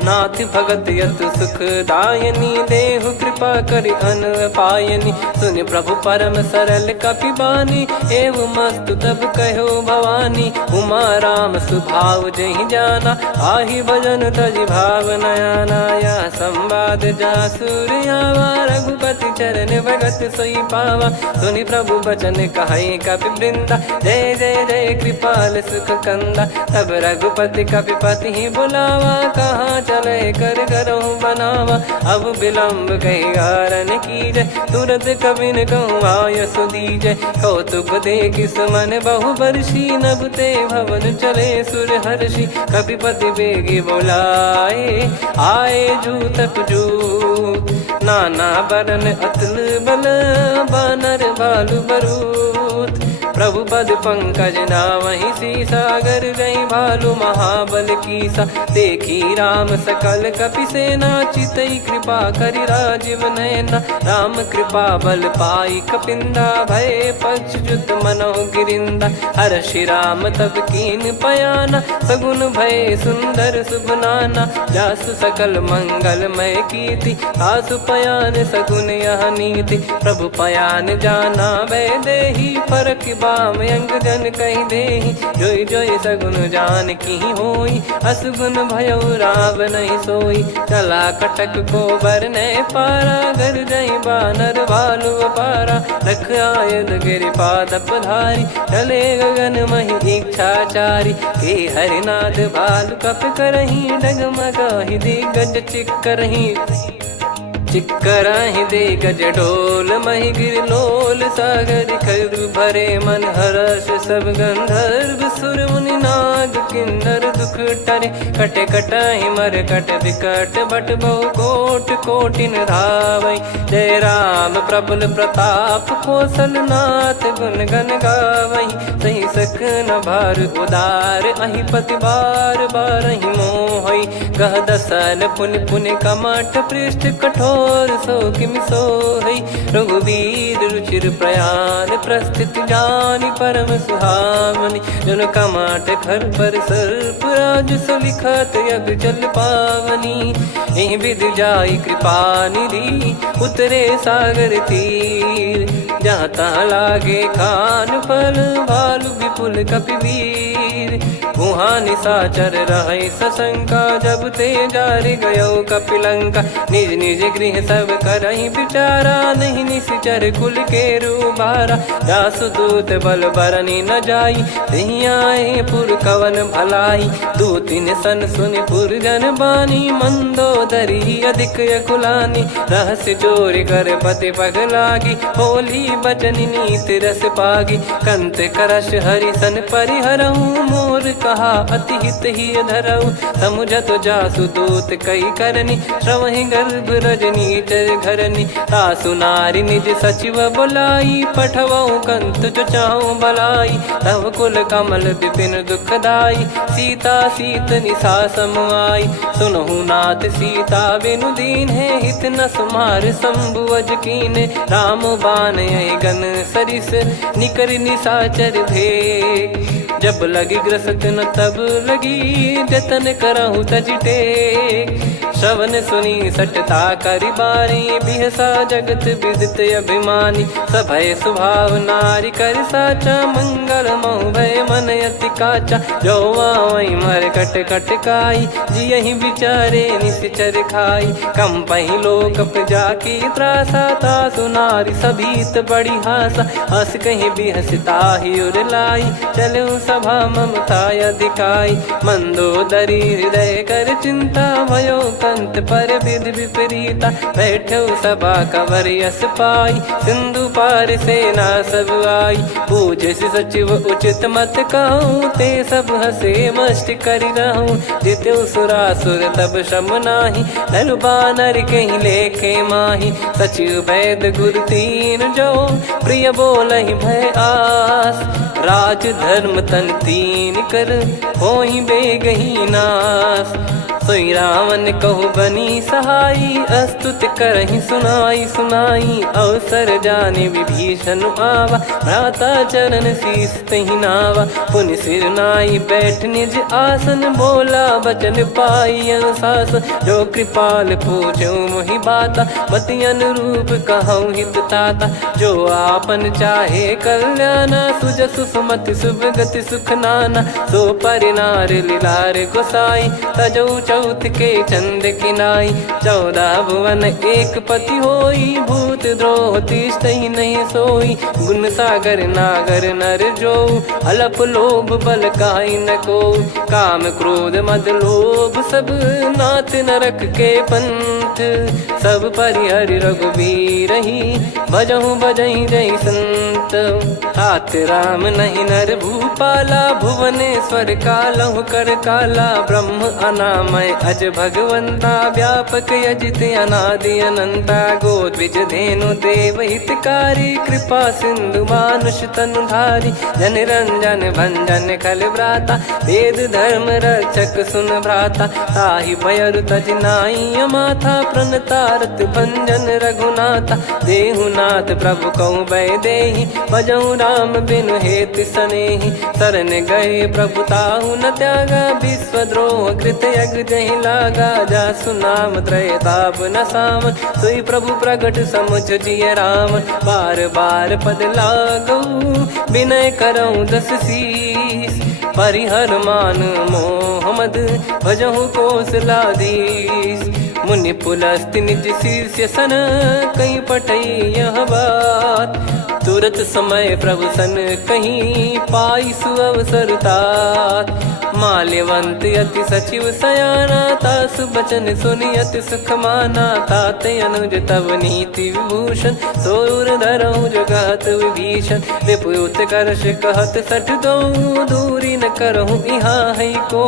नाथ भगत यत सुख दायनी देहु कृपा करि अन पायनी। सुन प्रभु परम सरल कपि बानी एवं मस्तु तब कहो भवानी। उमा राम सुभाव जहि जाना आहि भजन तजि भाव नयाना। या संवाद जासुर आवा रघुपति चरण भगत सोई पावा। सुनि प्रभु बचन कहै कपि वृंदा जय जय जय कृपाल सुख कंदा। तब रघुपति कपि पति बुलावा कहाँ चले कर करहु बनावा। अब विलम्ब कही कारण कीजय तुरत कबिन कहूँ आयस दीजय। कौतुक देख सुमन बहु बरसी नभ ते भवन चले सुर हर्षि। कपिपति बेगी बोलाए आए जूतक जूत। नाना बरन अतुल बल बानर बालु बरूत। प्रभु पद पंकज नावहि सीसागर गई भालु महाबल कीसा। देखी राम सकल कपि सेना चितई कृपा करि राजीव नयना। राम कृपा बल पाई कपिंदा भय पक्ष जुत मनो गिरिंदा। हर्षि राम तब कीन पयाना सगुन भय सुंदर शुभ नाना। जासु सकल मंगलमय कीर्ति आसु पयान सगुन यह नीति। प्रभु पयान जाना वै देहि फरक बाम अंग जन कहीं देहि। जोई जोई सगुन जान की होई असगुन भयो राव नहीं सोई। चला कटक को बरने पारा घर जई बानर भालु पारा। रख आयद गिरि पाद पधारी चले गगन मही इच्छाचारी। के हरिनाथ भालु कप करही डगमगाहि दिग्गज चिक्करही। चिक्कराहि दे गज डोल महि गिर लोल सागर खर भरे मन हर्ष सब गंधर्व सुर मुनि नार। नाग किन्नर दुख टरे, कटे कटहि मर कट विकट बट बहु कोट कोटिन धावै। जय राम प्रबल प्रताप कौशलनाथ गुण गण गावै। सही सकन भार उदार अहि पति बार बारहि मोहै। गह दसन पुन पुन कमठ पृष्ठ कठोर सो किमि सोहै। रघुवीर रुचिर प्रयाण प्रस्थित जानि परम सुहावनि। जन कमठ खर पर सर्प राज सलिखत यग जल पावनी। एहि विधि जाई कृपा निधि उतरे सागर तीर। जहाँ तहाँ लागे खान फल भालु विपुल कपिवीर। वहाँ निशाचर रहै सशंका जब ते जारि गयो कपिलंका। निज निज गृह सब करहि विचारा नहीं निश्चर कुल के रूबारा। जासु दूत बल बरनि न जाई तेहि आए पुर कवन भलाई। दूतिन सन सुनि पुर जन बानी मंदोदरी अधिक यकुलानी। रहस्य चोरी कर पति पगलागी होली बचन नीति रस पागी। कंत करश हरिसन परिहरहु मोर कहा अति हित ही धरऊ। समुझत जासु दूत कई करनी श्रवहि गर्भ रजनी चर घरनी। तासु नारी निज सचिव बुलाई पठवऊ कंत जो चाहूं बलाई। तव कुल कमल विपिन दुखदाई सीता सीत निशा समाई। सुनहु नाथ सीता बिनु दीन है हित न सुमार शंभु अज कीने। राम बाण गन सरिस निकर निशाचर भेग। जब लगी ग्रसत न तब लगी जतन करहु तज टेक। श्रवण सुनी सटता करि बारी बिहसा जगत विदित अभिमानी। सभय स्वभाव नारी कर साचा मंगल मऊ भय मन अति काचा। जो आवै मर कट कट काई जियहि विचारे निश्चर खाई। कम पहि लोक जाकी त्रासा तासु नारी सभीत बड़ी हासा। हस कहीं बिहसता ही उर लाई चलऊ सभा ममता अधिकाई। मंदोदरी हृदय कर चिंता भयो कंत पर विधि विपरीता। बैठो सभा कवर यस पाई सिंधु पार सेना सब आई। पूज्य सचिव उचित मत कहूँ ते सब हसे मष्ट करि रहूँ। जित्यु सुरासुर तब श्रम नाही नर बानर कहीं लेखे माही। सचिव वैद गुरु तीन जो प्रिय बोलहि भय आस। राज धर्म तन तीन कर होई बेगही नास। सोई रावण कहु बनी सहाई अस्तुत करहि सुनाई सुनाई। अवसर जाने विभीषण आवा भ्राता चरण शीस तहि नावा। पुनि सिर नाई बैठ निज आसन बोला बचन पाई अनुशासन। जो कृपाल पूछो मोहि बाता मति अनुरूप कहूँ हित ताता। जो आपन चाहे कल्याणा सुजसु सुमति सुभगति सुख नाना। सो परिनार लीलार गोसाई तजौ चौथ के चंद किनाई। 14 भुवन एक पति होई भूत द्रोह तिष्ठहि नहीं सोई। गुण सागर नागर नर जो अलप लोभ बल काई न को। काम क्रोध मद लोभ सब नाथ नरक के पंथ। सब परिहरि रघुबीर ही भजहु भजहि जय संत। तात राम नहीं नर भूपाला भुवनेश्वर कालहु कर काला। ब्रह्म अनामय अज भगवंता व्यापक यजित अनादि अनंता। गोद्विज धेनु देव हितकारी कृपा सिंधु मानुष तनुधारी। जन रंजन भंजन खल भ्राता वेद धर्म रक्षक सुन भ्राता। ताहि भयरु तज नाई माथा प्रणतारत भंजन रघुनाथा। देहुनाथ प्रभु कहु भय देहि भजहु राम बिनु हेतु सनेहि। शरण गए प्रभु ताहु न त्यागा विश्वद्रोह कृत यज्ञ जहि लागा। जासु नाम त्रय ताप न सावन सोई प्रभु प्रगट समुझ जिय राम। बार बार पद लागऊ विनय करऊँ 10 शीस। परिहर मान मोह मद भजहु कौशलाधीश। मुनि पुलस्त्य निज शिष्य सन कहीं पठई यह बात। तुरत समय प्रभु सन कहीं पाई सुअवसर तात। माल्यवंत अति सचिव सयाना तासु बचन सुनि अति सुख माना। ताते अनुज तव नीति विभूषण सोर धरऊ जगत विभीषण। विपुत करश कहत सठ दो दूरी न करहु यहाँ है को।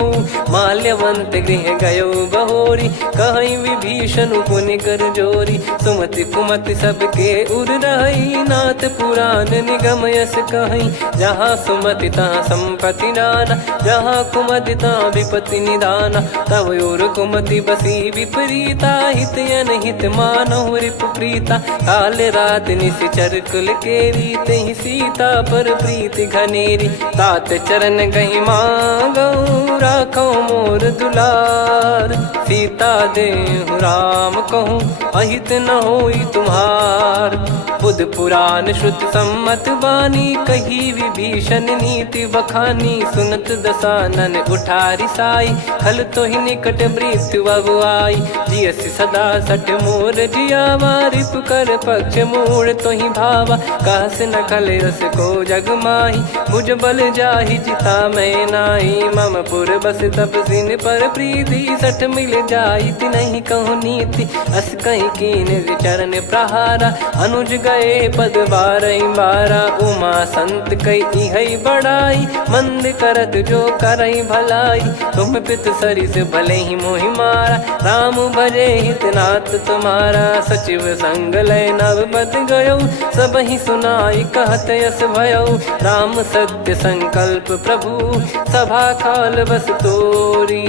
माल्यवंत गृह गयो बहोरी, कहीं विभीषण पुनि कर जोरी। सुमति कुमति सबके उर रही, नाथ पुराण निगम यस कहीं। जहाँ सुमति तहाँ संपत्ति नाना, जहाँ कुमति तहाँ विपत्ति निदाना। तब और कुमति बसी विपरीता, हित अनहित मानहु रिपु प्रीता। काल रात निश्चर कुल केरी, तहि सीता पर प्रीति घनेरी। तात चरण गही मांगऊ, राखो मोर दुलार। सीता देहु राम कहूँ, अहित न होई तुम्हार। बुध पुराण श्रुत सम्मत बानी, कही विभीषण नीति बखानी। सुनत दसानन उठारी साई, खल तो ही निकट मृत्यु अब आई। जियसि सदा सठ मोर जियावा, रिप कर पक्ष मूड़ तो ही भावा। कहस न खल रस को जग माही, मुझ बल जाहि जिता मैं नाई। मम पुर बस तपसिन पर प्रीति, सठ मिल जाई नहीं कहूँ नीति। अस कहीं कीन चरण प्रहारा, अनुज गए पद बारई बारा। उमा संत कई है बड़ाई, मंद करत जो करई भलाई। तुम पित सरिस भले ही मोहि मारा, राम भजे हित नाथ तुम्हारा। सचिव संग लय नव बद गयो, सब ही सुनाई कहत यस भयो। राम सत्य संकल्प प्रभु, सभा काल बस तोरी।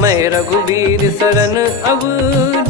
मैं रघुबीर शरण अब,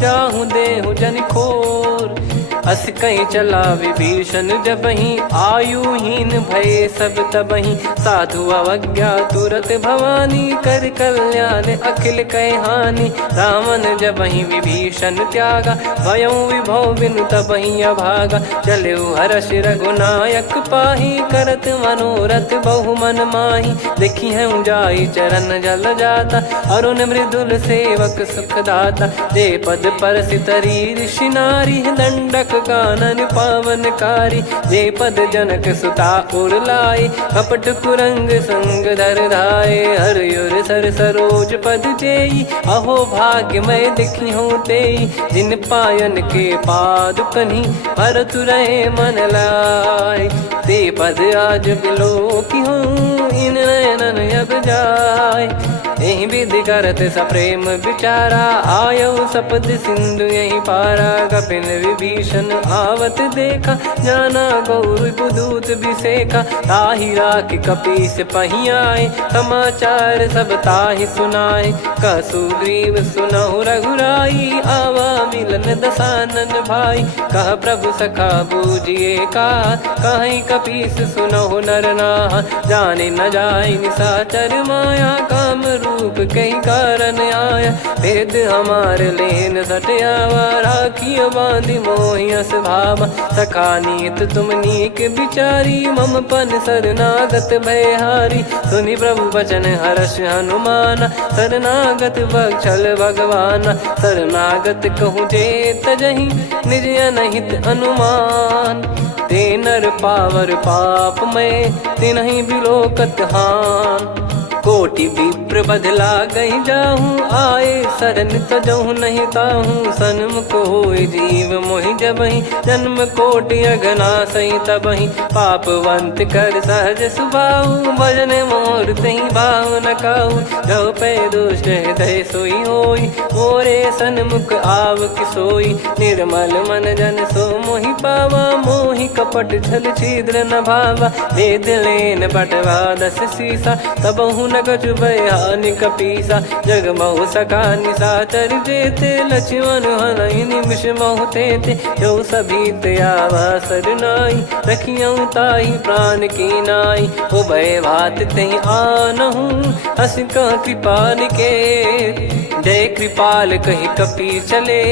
जाहूँ देहु जन खोर। अस कहीं चला विभीषण जबहि, आयुहीन भय सब तबहि। साधु अवज्ञा तुरत भवानी, कर कल्याण अखिल कह हानि। रावण जबहि विभीषण त्यागा, भयउ विभव बिनु तबहि अभागा। चलऊ हर्ष रघुनायक पाही, करत मनोरथ बहु मन माही। देखी है जाई चरण जल जाता, अरुण मृदुल सेवक सुखदाता। जे पद पर सितरी ऋषि नारी, दंडक कानन पावनकारी। जे पद जनक सुता उर लाए, कपट कुरंग संग धर धाये। हरियुर सर सरोज पद जेई, अहो भाग्य मैं दिखी हूँ तेई। जिन पायन के पाद कन्ही, भरत रहे मन लाए। ते पद आज बिलो की हूँ, इन नयनन अब जाय। यही विधि करत सप्रेम विचारा, आयऊ सपद सिंधु यही पारा। कपिन विभीषण आवत देखा, जाना गौर बुदूत बिसेखा। ताहि राख कपीस पही आए, समाचार सब ताहि सुनाए। कह सुग्रीव सुनहु रघुराई, आवा मिलन दसानन भाई। कह प्रभु सखा बूझिए का, कहीं कपीस सुनहु नर नाहा। जाने न जाय निशाचर माया, काम रूप कई कारण आया। भेद हमार लेन सटयावा, राखियो बांधि मोहियस भावा। सखा नीत तुम नीक बिचारी, मम पन शरणागत भयहारी। सुनि प्रभु वचन हर्ष हनुमाना, शरणागत बक्षल भगवाना। शरणागत कहूँ जे तजहि, निज अनहित अनुमान। ते नर पावर पाप में, तिन्हि बिलोकत हान। कोटि विप्र बदला गई जाहूँ, आए शरण तजहु नहीं ताहूँ। सन्मुख होय जीव मोहि जबहि, जन्म कोटि अगना सही तबहि। पापवंत कर सहज सुभाऊ, भजन मोर तहि भाव न काहू। जो पै दुष्ट हृदय सोई होई, मोरे सन्मुख आव किसोई। निर्मल मन जन सो मोहि पावा, मोहि कपट छल छिद्र न भावा। वेद लेन बटवा दस सीसा, तबहु न कछु भयानि कपीसा। जग महु सखा निशाचर जेते, लक्ष्मण हनहि निमिष महु तेते। जो सभी त्यावा सरनाई, रखियऊ ताहि प्राण की नाई। उभय भात तहि आनहु, हस कह कृपाल के। जय कृपाल कहि कपी चले,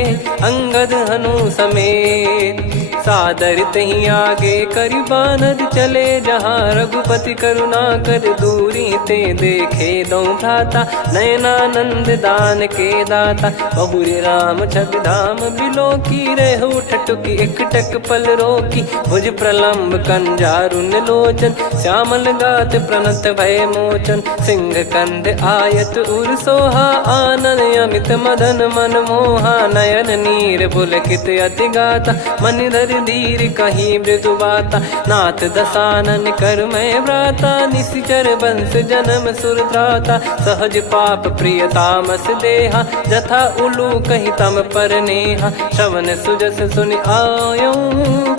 अंगद हनु समेत। सादर तही आगे करि बानर चले, जहाँ रघुपति करुणा कर दूरी ते देखे दो भ्राता। नयनानंद दान के दाता, बहुरी राम छग धाम बिलो की। रेहु ठटुकी एकटक पल रोकी, भुज प्रलम्ब कंजारुन लोचन। श्यामल गात प्रणत भय मोचन, सिंह कंध आयत उर सोहा। आनन अमित मदन मन मोहा, नयन नीर पुलकित अति गाता। मनिधर कर धीर कहीं मृदु बाता, नाथ दसानन कर मैं व्राता, निशिचर बंस जन्म सुर त्राता, सहज पाप प्रिय तामस देहा, जथा उलू कही तम पर नेहा, श्रवण सुजस सुनि आयो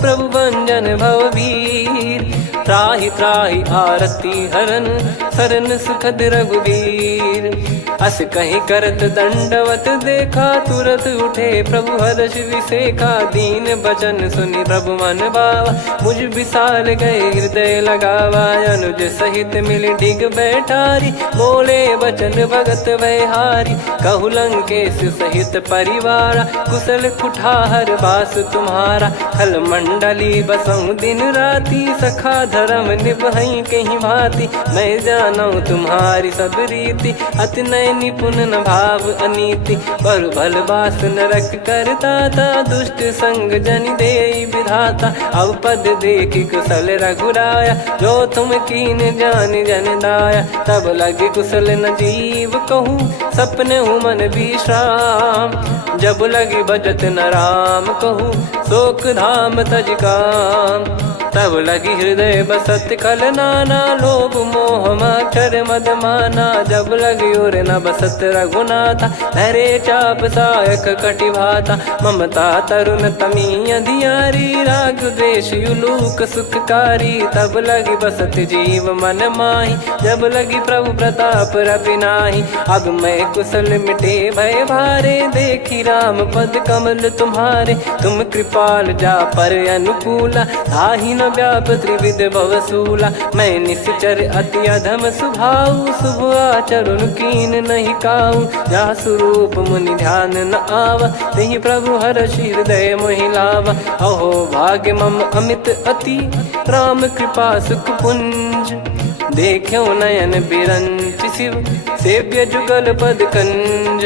प्रभु भंजन भववीर, त्राहि त्राहि आरती हरन सरन सुखद रघुवीर, अस कहीं करत दंडवत देखा, तुरत उठे प्रभु हर्ष विसेखा, दीन बचन सुनि प्रभु मन भावा, मुझ विशाल गए हृदय लगावा, अनुज सहित मिल डिग बैठारी, बोले बचन भगत वैहारी, कहु लंकेश सहित परिवारा, कुशल कुठार बास तुम्हारा, खल मंडली बसऊं दिन राती, सखा धर्म निभई कहीं भांति, मैं जानू तुम्हारी सब रीति, अति नय निपुण न भाव अनीति, पर भल बास नरक करता था, दुष्ट संग जन दे विधाता, अब पद देखी कुशल रघुराया, जो तुम कीन जान जन दाया, तब लगे कुशल न जीव कहूँ, सपने हूँ मन विश्राम, जब लगी बजत न राम कहूँ, शोक धाम तज काम, तब लगी हृदय बसत खल नाना, लोभ मोह मक्षर मद माना, जब लगी और न बसत रघुनाथा, धरे चाप सायक कटि भाता, ममता तरुण तमी अधियारी, राग द्वेष युलूक सुखकारी, तब लगी बसत जीव मन माही, जब लगी प्रभु प्रताप रवि नाही, अब मैं कुशल मिटे भय भारे, देखी राम पद कमल तुम्हारे, तुम कृपाल जा पर अनुकूला, ताहि न व्याप त्रिविध भवसूला, मैं निश्चर अति अधम सुभाऊ, शुभ आचरण कीन नहीं काऊ, जा स्वरूप मुनि ध्यान न आवा, तेहि प्रभु हर्ष हृदय मोहि लावा, अहो भाग्य मम अमित अति, राम कृपा सुख पुंज, देखो नयन बिरंच शिव, सेव्य जुगल पद कंज,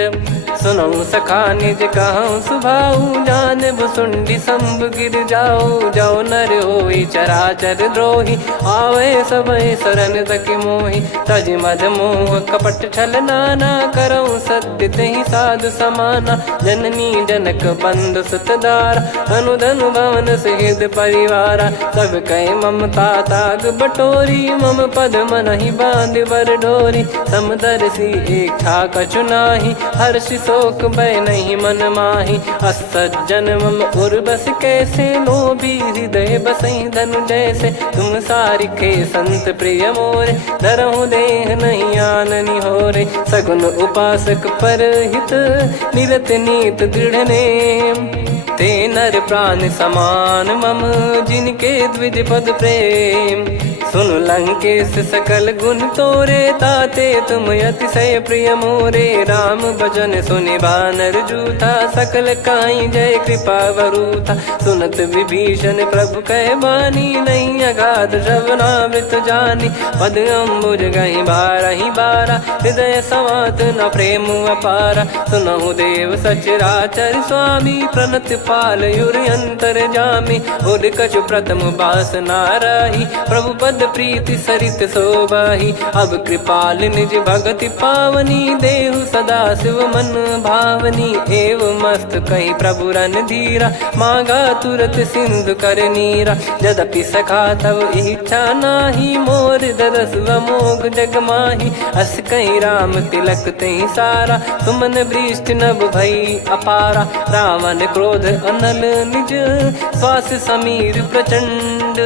सुनऊ सखा निज कहूँ सुभाऊ, जान भुसुंडी संभ गिर जाओ, जाओ नर होई चराचर द्रोही, आवे सबय शरण तक मोहि, तज मद मोह कपट छल नाना, करऊँ सत्य तेहि साधु समाना, जननी जनक बंधु सुतदारा, अनु धनु भवन सहित परिवारा, सब कहे ममता ताग बटोरी, मम पद मनहि बांध बर डोरी, समदर्शी इच्छा कछु नाही, हर्ष शोक भय नहीं मन माही, असज्जन मम उर्वश कैसे, लोभी हृदय बसई धनु जैसे, तुम सारिखे संत प्रिय मोरे, धरहु देह नहीं आननि होरे, सगुन उपासक पर हित, निरत नीत दृढ़ नेम, ते नर प्राण समान मम, जिनके द्विज पद प्रेम, सुन लंकेश सकल गुण तोरे, ताते तुम अतिशय प्रिय मोरे, राम भजन सुनि बानर जूथा, सकल काई जय कृपा वरूथा, सुनत विभीषण प्रभु कह बानी, नहीं अगाध श्रवणामृत जानी, पद अम्बुज गहि बारहि बारा, हृदय समात न प्रेम अपारा, सुनहु देव सचराचर स्वामी, प्रणत पाल युर अंतर जामी, उद कछु प्रथम बास नाराही, प्रभु पद प्रीति सरित शोभाही, अब कृपाल निज भगति पावनी, देहु सदा शिव मन भावनी, एव मस्त कही प्रभु रन धीरा, मांगा तुरत सिंधु कर नीरा, यद्यपि सखा तब इच्छा नाही, मोर दरस अमोघ जग माही, अस कहीं राम तिलक तहि सारा, सुमन वृष्ट नभ भई अपारा, रावण क्रोध अनल निज, श्वास समीर प्रचंड,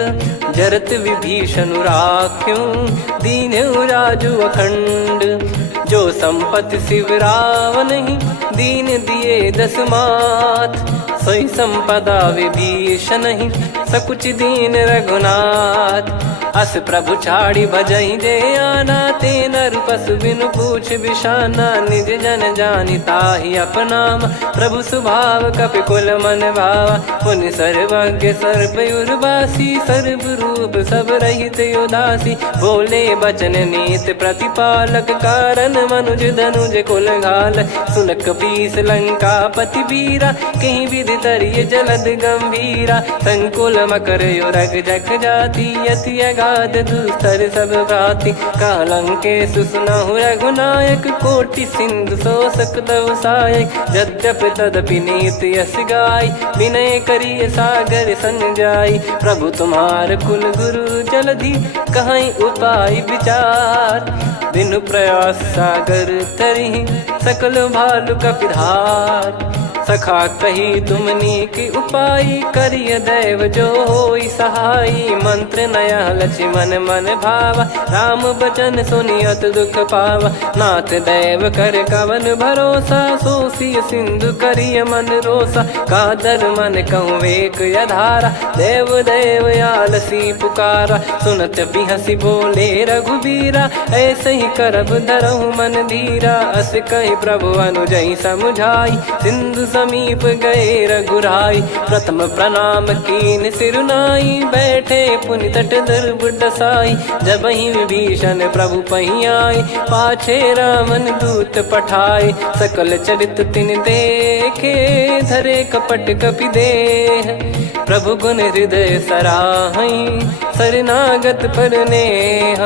जरत विभीषण राख्यों, दीन्हु राजु अखंड, जो संपत्ति शिव रावण ही, दीन दिए दस मात, सोई संपदा विभीषण ही, सकुच दीन रघुनाथ, अस प्रभु छाड़ी भजई जे आना, ते नर पशु बिनु पूछ बिशाना, निज जन जानि ताहि अपनाम, प्रभु स्वभाव कपि कुल मन भावा, मुनि सर्वज्ञ सर्वयुर्वासी, सर्व रूप सब रहित उदासी, बोले बचन नीत प्रतिपालक, कारण मनुज धनुज कुल घाल, सुन कपीस लंका पति वीरा, कहीं विधि तरिय जलद गंभीरा, संकुल मकर युरग जख जाति, यति गाद दुस्तर सब भांति कालंके सुसुनाहु रघुनायक कोटि सिंधु शोषक तव सहायक यद्यपि तदपि नीत यस गाय विनय करिय सागर सन जाई प्रभु तुम्हार कुल गुरु जलधि कहीं उपाय विचार बिनु प्रयास सागर तरिहि सकल भालु कपिधार सखा कही तुमनी की उपाय करिय दैव जो होई सहाई मंत्र नया लक्ष्मण मन भावा राम बचन सुनियत दुख पावा नाथ दैव कर कवन भरोसा सोसिय सिंधु करिय मन रोसा कादर मन कहूँ वेक यधारा देव देव आलसी पुकारा सुनत बिहसी बोले रघुबीरा ऐसे ही करब धरहु मन धीरा अस कही प्रभु अनुजई समुझाई सिंधु समीप गए रघुराई प्रथम प्रणाम कीन सिरुनाई बैठे पुनि तट दर्भ डसाई जब ही विभीषण प्रभु पही आए पाछे रामन दूत पठाए सकल चरित तिन देखे धरे कपट कपि देह प्रभु गुण हृदय सराहई शरणागत पर नेह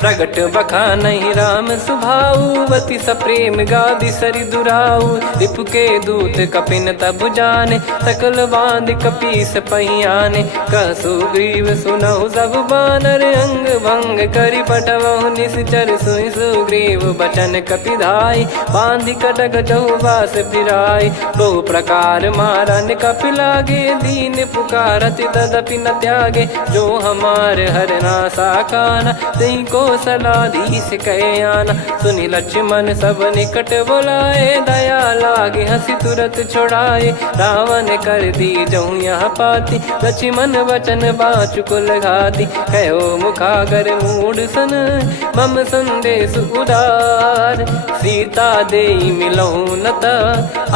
प्रगट बखानहि राम सुभाऊ वति सप्रेम गादि सरि दुराऊ रिपु के दूत कपिन तब जाने सकल बांध कपीस पहियाने कह सुग्रीव सुनहु सब बानर अंग भंग करि पटवहु निश्चर सुनि सुग्रीव बचन कपिधाई बांधि कटक चहुबास फिराई बहु प्रकार मारन कपि लागे दीन पुकारति तदपि न त्यागे जो हमार हरना साकाना तई को सलाधीश कहे आना सुनि लक्ष्मण सब निकट बुलाए दया लागे हंसी तुरत छोड़ाए रावण कर दी जहूँ यहाँ पाती लक्ष्मण वचन बाचु कुल घाती कहो मुखागर मूड सन मम संदेश उदार सीता देई मिलहु नता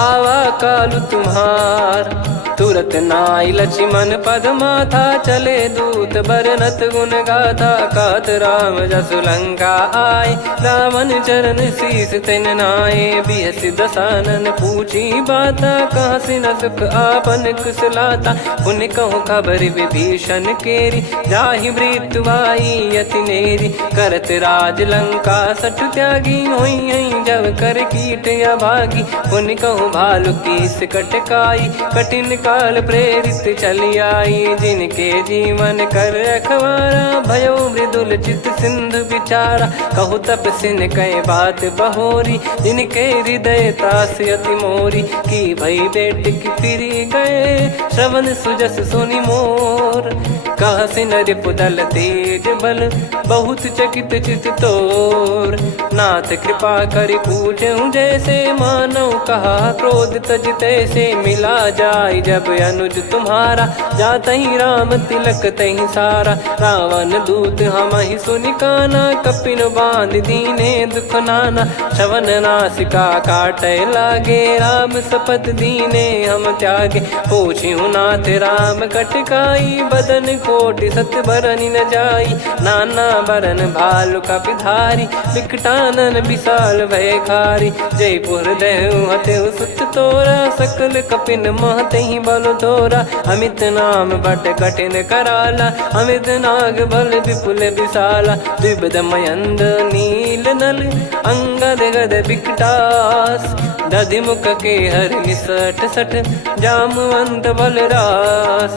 आवा कालु तुम्हार तुरत नाई लक्ष्मण पद माथा चले दूत बरनत गुण गाथा कात राम जसु लंका आए रावण चरण शीस तिन नाये बिहसि दसानन पूछी बाता कहाँ से न सुख आपन कुशलाता पुन कहूँ खबर विभीषण केरी जाहि मृत्यु आई यति नेरी करत राज लंका सठ त्यागी होई जब कर कीट अभागी पुन कहूँ भालु कीस कटकाई कठिन काल प्रेरित चली आई जिनके जीवन कर रखवारा भयो मृदुल चित सिंधु विचारा कहु तप सिन कई बात बहोरी जिनके हृदय तास अति मोरी की भई बेट की फिरी गए श्रवण सुजस सुनि मोर कह सिन रिपुदल तेज बल बहुत चकित चित तोर नाथ कृपा करि पूछूं जैसे मानव कहा क्रोध तज तैसे मिला जाय जब अनुज तुम्हारा जात ही राम तिलक तही सारा रावण दूत हम ही सुनि काना कपिन बांध दीने दुख नाना श्रवण नासिका काटे लागे राम सपत दीने हम त्यागे पूछ्यू नाथ राम कटकाई बदन कोटि सत बरनि न जाई नाना बरन भालु कपिधारी विकटानन विशाल भय खारी जयपुर देहु हतेउ सुत तोरा सकल कपिन महतहि बल तोरा अमित नाम बट कठिन कराला अमित नाग बल विपुल विशाला द्विपद मयंद नील नल अंगद गद विकटास दधि मुख के हर निसठ सठ जामवंत बलरास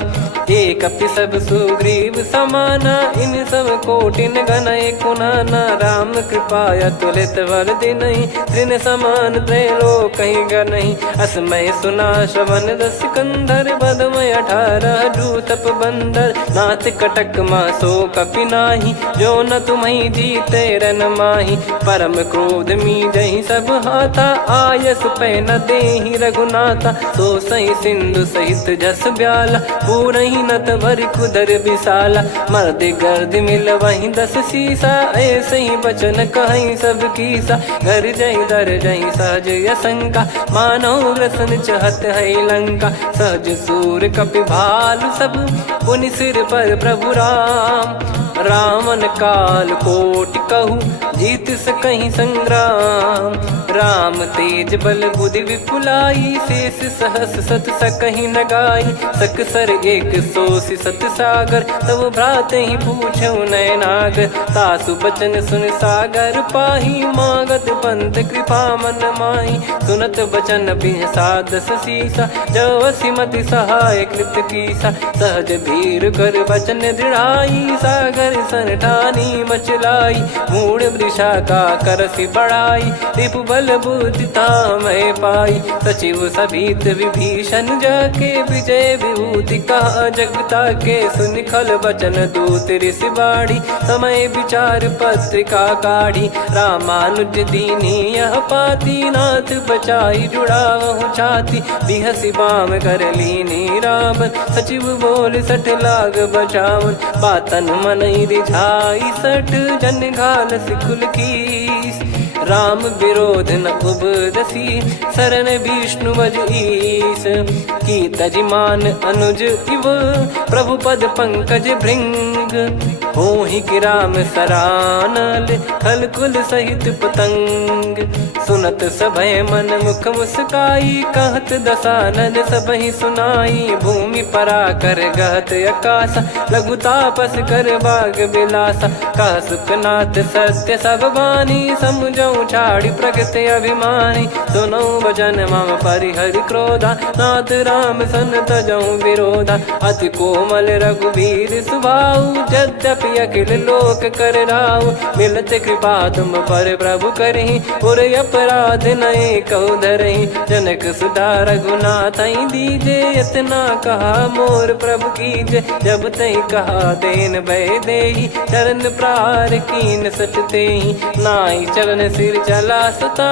एक अपि सब सुग्रीव समाना इन सब कोटिन गनय कुनाना राम कृपा अतुलित बल दिनहि त्रिन समान त्रैलोक कहीं गनहि असमय सुना श्रवण दस कंधर बदमय 18 जूतप बंदर नाथ कटक मासो कपि नाही जो न तुम्हि जीते रन माही परम क्रोध मी जहि सब हाथा आयस पै न देहि रघुनाथा सो सही सिंधु सहित जस ब्याला पूरहि नत भरि कुदर विशाला मर्द गर्द मिल वहीं 10 सीसा ऐसे ही बचन कहीं सब कीसा घर जहि दर जहि सहज यसंका मानव रसन चहत है लंका सहज सूर कपि भालु सब पुनि सिर पर प्रभु राम रावण काल कोटि कहु जीत सकहीं संग्राम। राम तेज बल बुद्धि विपुलाई, शेष सहस सत सकहीं न गाई। सकसर एक सोसी सत सागर, तब भ्रात ही पूछो नयनागर। तासु बचन सुन सागर पाही, मागत पंथ कृपा मन माही। सुनत बचन बिहसादस सीसा, जव सिमति सहाय कृत कीसा। सहज भीर कर बचन दृढ़ाई, सागर सन ठानी मचलाई। मूढ़ वृषा का करसि बढ़ाई, रिपु बल बुद्धि तामय पाई। सचिव सभीत विभीषण जाके, विजय विभूति कहा जगता के। सुनि खल बचन दूत ऋषि बाड़ी, समय विचार पत्रिका काढ़ी। रामानुज दीनी यह पाती, नाथ बचाई जुड़ावहु छाती। बिहसि बाम कर लीनी रावण, सचिव बोल सठ लाग बचावन। बातन मनई रिझाई सठ, जन घाल सिकुल कीस। राम विरोध न उपदसी, शरण विष्णु बज ईस। की तजिमान अनुज इव, प्रभु पद पंकज भृंग। होहि कि राम सरानल, खल कुल सहित पतंग। सुनत सभय मन मुख मुस्काई, कहत दसानन सबहि सुनाई। भूमि परा कर गहत आकाशा, लघु तापस कर बाग बिलासा। कह सुखनाथ सत्य सब बानी, समुझौ छाड़ी प्रगति अभिमानी। सुनो भजन मम परिहरि क्रोधा, नाथ राम सन तजौ विरोधा। अति कोमल रघुवीर सुभाऊ, यद्यपि अखिल लोक कर राऊ। मिलत कृपा तुम पर प्रभु करहि, पुर अपराध नए कौ धरहि। जनक सुधा रघुनाथ दीजे, इतना कहा मोर प्रभु कीजे। जब तई कहा देन भय देहि, चरण प्रार कीन सट तेहि। नाई चरण सिर चला सता,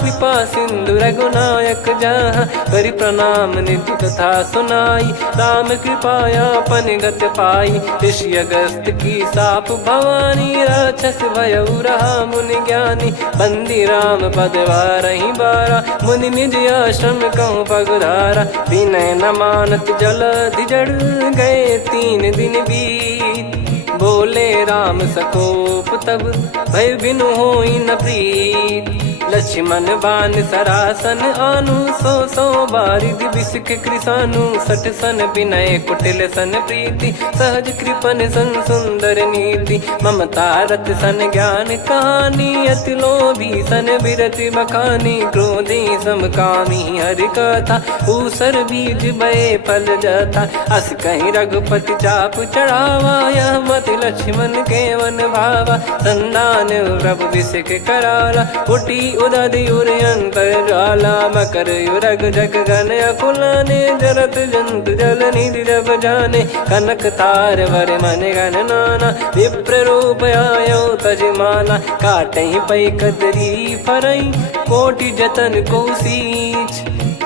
कृपा सिंधु रघुनायक जहाँ। करि प्रणाम निधि कथा सुनाई, राम कृपाया पन गत पाई। ऋषि अगस्त की साप भवानी, राक्षस भयउ रहा मुनि ज्ञानी। बंदी राम पद वारहि बारा, मुनि निज आश्रम कहूँ पगुधारा। विनय न मानत जलधि जड़, गए 3 दिन बीत। बोले राम सकोप तब, भय बिनु होई न प्रीत। लक्ष्मण बान सरासन आनु, 100 बारिधि बिसक कृसानु। 60 सन विनय कुटिल सन प्रीति, सहज कृपन सन सुंदर नीति। ममता रत सन ज्ञान कहानी, अति लोभी सन बिरति बखानी। क्रोधी समकामी हरि कथा, ऊसर बीज बये फल जथा। अस कहीं रघुपति चाप चढ़ावा, यह मत लक्ष्मण के वन भावा। संदान प्रभु बिसक कराला, उठी उदधि उर अंतर ज्वाला। मकर युरग जग गण अकुलाने, जरत जंतु जल निधि जब जाने। कनक तार वर मन गण नाना, विप्र रूप आयो तजमाना। काटहि पै कदरी फरई, कोटि जतन को सींच।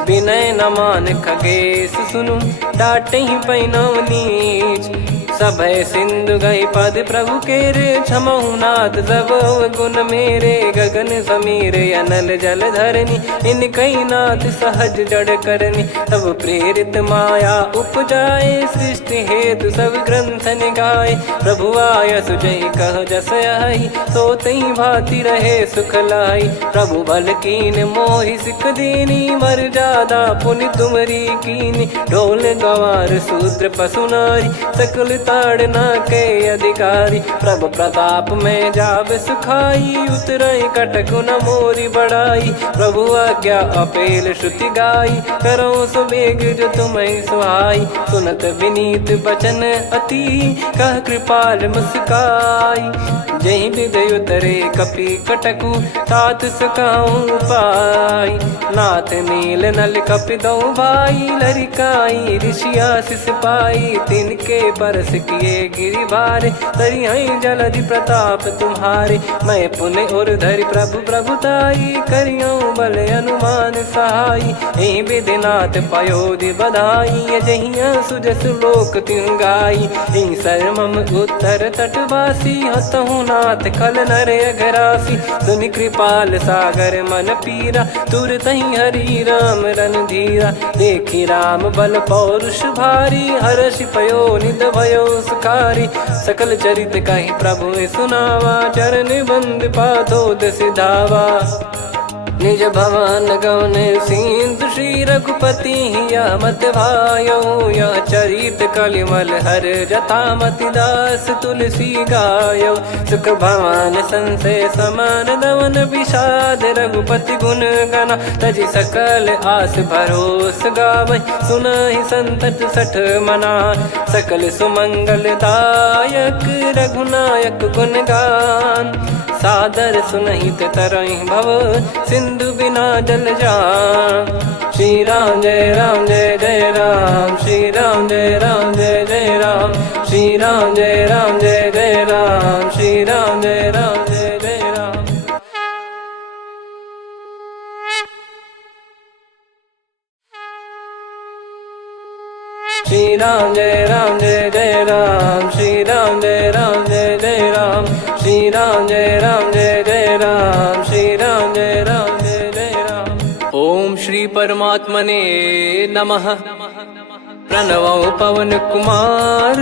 विनय न मान खगेश सुनु, डांटहि पै नव नीच। सभय सिंधु गई पद प्रभु केरे, क्षमहु नाथ सब गुण मेरे। गगन समीरे अनल जल धरनी, इन कई नाथ सहज जड़ करनी। तब प्रेरित माया उपजाए, सृष्टि हेतु सब ग्रंथ निगाए। प्रभु आय सुजई कह जस आई, सोतई भांति रहे सुख लाई। प्रभु बल कीन मोहि सिख दीनी, मर्यादा पुनि तुमरी कीनी। ढोल गवार शूद्र पशु नारी, सकल ताड़ना के अधिकारी। प्रभु प्रताप में जाब सुखाई, उतरई कटक न मोरी बढ़ाई। प्रभु आज्ञा अपेल श्रुति गाई, करो सुबेग जो तुम्हें सुहाई। सुनत विनीत बचन अति, कह कृपाल मुस्काई। जहि हृदय उतरे कपि कटकु, तात सकाऊं पाई। नाथ नील नल कपि दो भाई, लरिकाई ऋषि आशीष पाई। तिनके परस किए गिरि भारे, तरिहै जलधि प्रताप तुम्हारे। मैं पुन और धरि प्रभु प्रभुताई, करियौ बल अनुमान सहाई। एहि विधिनाथ पयोधि बधाई, जहिया सुजस लोक तिहुँ गाई। एहि सरमम उत्तर तटवासी, हतहु रघुनाथ खल नर अघरासी, सुनि कृपाल सागर मन पीरा, तुरतहि हरि राम रणधीरा। देखि राम बल पौरुष भारी, हर्षि पयो निध भयो सुखारी। सकल चरित कहि प्रभु सुनावा, चरण बंद पादोद सिधावा। निज भवन गौन सिंधु श्री रघुपति हिया मत भायो, यह चरित कलिमल हर जथा मति दास तुलसी गायो। सुख भवन संशय समान दवन विषाद, रघुपति गुण गना तजि सकल आस भरोस गावै। सुनहि संतत सठ मना, सकल सुमंगल दायक रघुनायक गुण गान। सादर सुनहित तरहि भव, सिंधु बिना जल जान। श्री राम जय जय राम, श्री राम जय जय राम, श्री राम जय जय राम, श्री राम जय जय राम। श्री राम जय जय राम, श्री राम जय जय राम, श्री राम जय जय राम, श्री राम जय जय राम। ओम श्री परमात्मने नमः। प्रणवो पवन कुमार,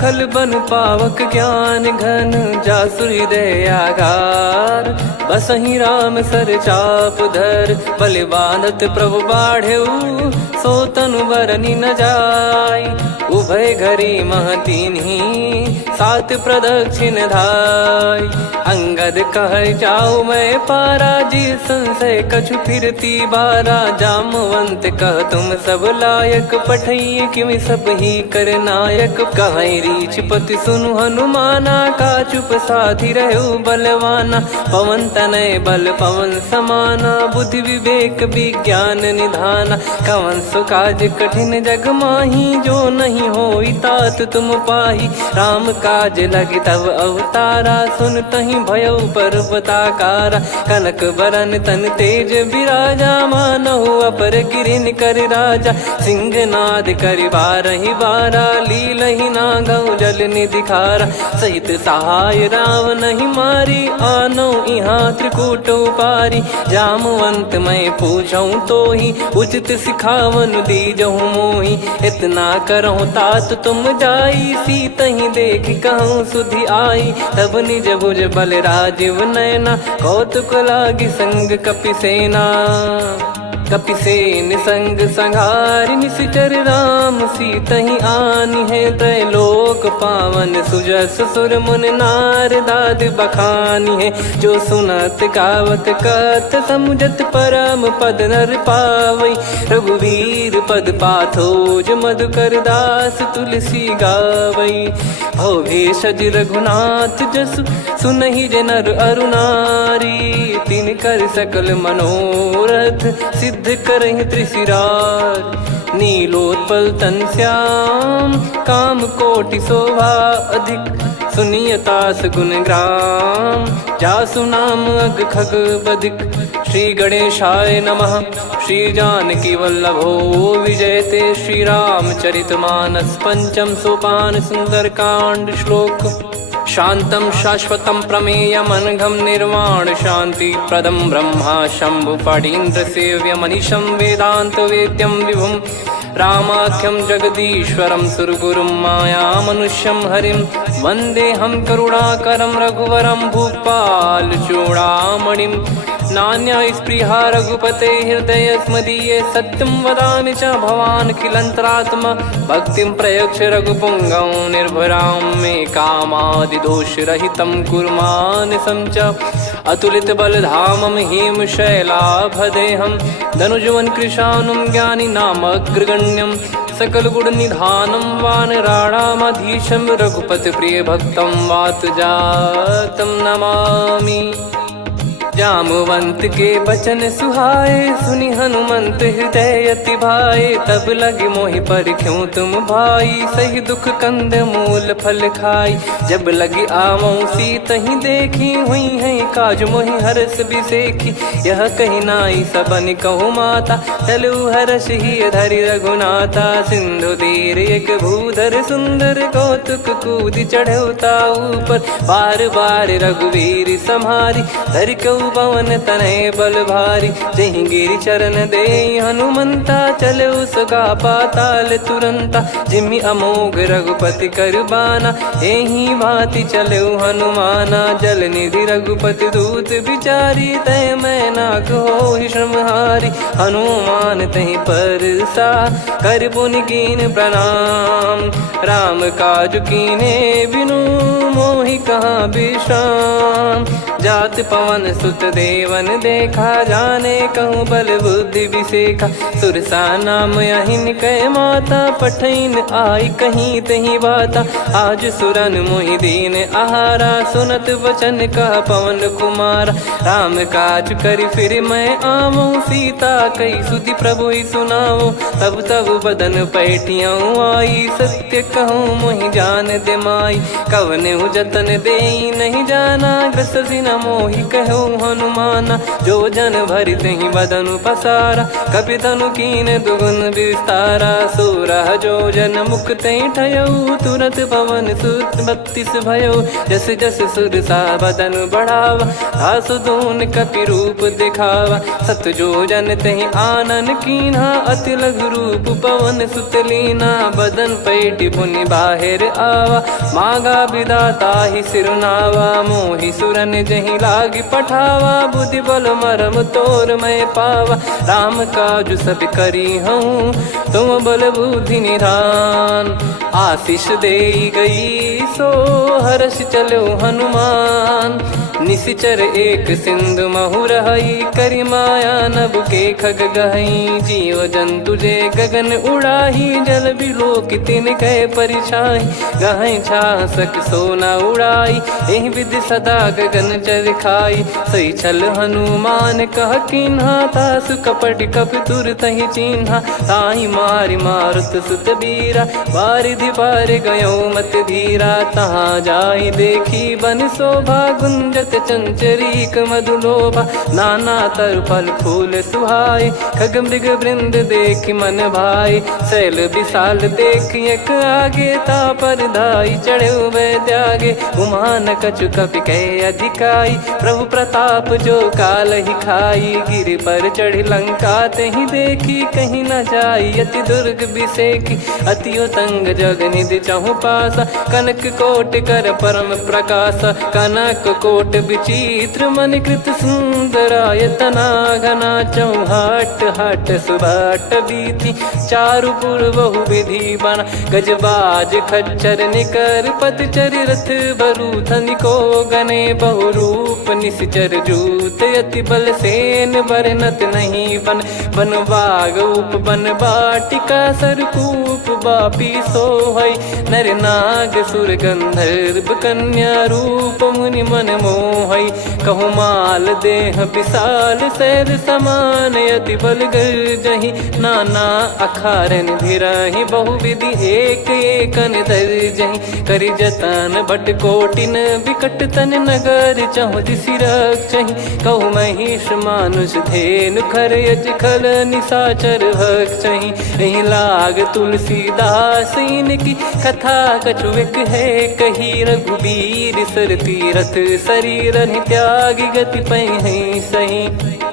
खल बन पावक ज्ञान घन, जासु हृदय आगार। बसहि राम सर चाप धर, बलि बांधत प्रभु बाढ़ऊ, सो तनु बरनि न जाय। उभय घरी महतीन्ही, सात प्रदक्षिण धाय। अंगद कह जाऊ मैं पारा, जी संशय कछु फिरती बारा। जामवंत कह तुम सब लायक, पठई किमि सब ही कर नायक। कहै रीछ पति सुनु हनुमाना, का चुप साधि रहु बलवाना। पवन तनय बल पवन समाना, बुद्धि विवेक विज्ञान निधाना। कवन सो काज कठिन जग माही, जो नहीं होई तात तुम पाही। राम काज लगी तब अवतारा, सुन तहि भयउ पर्वताकारा। कनक बरन तन तेज बिराजा, मानहु अपर गिरिन कर राजा। सिंहनाद करि बारहि बारा, लीलहि नागौ जल निधि खारा। सहित सहाय राम नहीं मारी, आनो इहाँ त्रिकूट उपारी। जामवंत मैं पूछऊँ तोहि, उचित सिखावन दीजहु मोहि। इतना करहु तात तुम जाई, सीतहि देख कहूँ सुधि आई। तब निज भुज बल राजीव नयना, कौतुक लागी संग कपिसेना। कपिसेन संग संघारि निशिचर राम, सीतहि आनि है त्रैलोक पावन। सुजस सुर मुन नार दाद बखानी है, जो सुनत गावत कथ समुझत परम पद नर पावै। रघुवीर पद पाथोज मधुकर दास तुलसी गावै। भव भेषज रघुनाथ जसु, सुनहि जे नर अरु नारी। तिन कर सकल मनोरथ, सिद्ध करहि त्रिशिरार। नीलोत्पल तन श्याम, काम कोटि शोभा अधिक। सुनियतास गुण ग्राम, जासु नाम अग खग बधिक। श्री गणेशाय नमः। श्री जानकी वल्लभो विजयते, श्री रामचरित मानस पंचम सोपान सुंदरकांड श्लोक। शांतं शाश्वतं प्रमेयमनघं निर्वाण शांति प्रदं ब्रह्मा शंभु फणीन्द्र सेव्य मनीषं वेदांत वेद्यं विभुं। रामाख्यं जगदीश्वरं सुरगुरुं माया मनुष्यं हरिं। वन्देऽहं करुणाकरं रघुवरं भूपाल चूडामणिं। नान्या स्पृहा रघुपते हृदय स्मदीये, सत्यं वदामि च भवान् खिलन्तरात्मा। भक्तिं प्रयच्छ रघुपुङ्गं निर्भरां मे कामादिदोषरहितं कुर्मानसं च। अतुलित बलधामं हेमशैलाभदेहं, धनुजवन कृशानुं ज्ञानिनामग्रगण्यं। सकल गुण निधानं वानराणामधीशं, रघुपति प्रिय भक्तं वातजातं नमामि। जामवंत के बचन सुहाए, सुनि हनुमंत हृदय अति भाए। तब लगे मोहि पर क्यों तुम भाई, सही दुख कंद मूल फल खाई। जब लगी आवऊं सीत ही देखी, हुई है काज मोहि हरस बिसेखी। यह कही नाई सबन कहु माता, चलू हरष ही धरि रघुनाथा। सिंधु तीर एक भूधर सुंदर, कौतुक कूद चढ़ौता ऊपर। बार बार रघुवीर सम्हारी, धरि कहु पवन तनय बल भारी। जहि गिरि चरण दे हनुमंता, चलो सगा पाताल तुरंता। जिमि अमोघ रघुपति कर बाना, एहि भांति चलो हनुमाना। जल निधि रघुपति दूत बिचारी, तय मैं नाग होहि श्रमहारी। हनुमान तहि परसा, कर पुनि कीन प्रणाम। राम काज कीने बिनु, मोहि कहाँ विश्राम। जात पवन सुत देवन देखा, जाने कहूँ बल बुद्धि विसेखा। सुरसा नाम अहिन कै माता, पठैन आई कहीं तहीं बाता। आज सुरन मोहि दीन आहारा, सुनत वचन कह पवन कुमारा। राम काज करि फिर मैं आवऊं, सीता कई सुधि प्रभु ही सुनाओ। तब तब बदन पैठियाँ आई, सत्य कहूँ मोहि जान दे माई। कवने जतन देई नहीं जाना, ग्रसि न मोहि कहूँ हनुमाना। जो जन भरि तहि बदनु पसारा, कपि तनु कीन दुगुन विस्तारा। सोरह जो जन मुख तहि ठयऊ, तुरत पवन सुत 32 भयऊ। जस जस सुरसा बदन बढ़ावा, आसु दून कपि रूप दिखावा। सत जो जन तहि आनन कीन्हा, अति लघु रूप पवन सुत लीना। बदन पैठि पुनि बाहिर आवा, मांगा विधाता ही सिरुनावा। मोहि सुरन जहि लागी पठावा, बुद्धि बल मरम तोर मैं पावा। राम काज सब करी हूँ, तुम बल बुद्धि निधान। आशीष देई गई सो, हर्ष चलो हनुमान। निशिचर एक सिंधु महु रहई, करि माया नभ के खग गहई। जीव जंतु जे गगन उड़ाही, जल बिलोक तिन कह परिछाई। गहई छासक सोना उड़ाई, एहि विधि सदा गगन चर खाई। सही छल हनुमान कह कीन्हा, तासु कपट कपि तुर तहि चिन्हा। ताहि मारि मारुत सुत बीरा, बारिधि पार गयो मत धीरा। तहाँ जाई देखी बन शोभा, गुंजत चंचरीक मधुलोभा। नाना तरु फल फूल सुहाए, खग मृग वृंद देख मन भाई। शैल विशाल देख एक आगे, तापर धाई चढ़े वै त्यागे। उमान कछु कपि कह अधिकाई, प्रभु प्रताप जो काल ही खाई। गिर पर चढ़ी लंका तहि देखी, कहीं न जाई अति दुर्ग बिसेखी। अति उतंग जग निधि चहु पासा, कनक कोट कर परम प्रकाशा। कनक कोट विचित्र मन कृत सुंदरायतना। घना चौहाट हाट सुबाट बीथी, चारु पुर बहु विधि बना। गजबाज खच्चर निकर पतचर, रथ बरु धनिको गने। बहु रूप निश्चर जूत, अति बल सेन बरनत नहीं बन। बन बाग उप बन बाटिका, सरकूप बापी सोहई। नर नाग सुर गंधर्व कन्या, रूप मुनि मन मोहई। कहु माल देह विशाल, शैल समान अति बल गर्जहि। नाना अखारन भिराहि, बहु विधि एक एकन दर्जहि। करि जतन भट कोटिन, विकट तन नगर चहु दिसि रक्षहि। कहु महिष मानुष धेनु, खर यज खल निशाचर भक्षहि। एहि लाग तुलसीदास इनकी, कथा कछु एक है कही। रघुबीर सर तीरथ शरीर, त्यागी गति पै सही।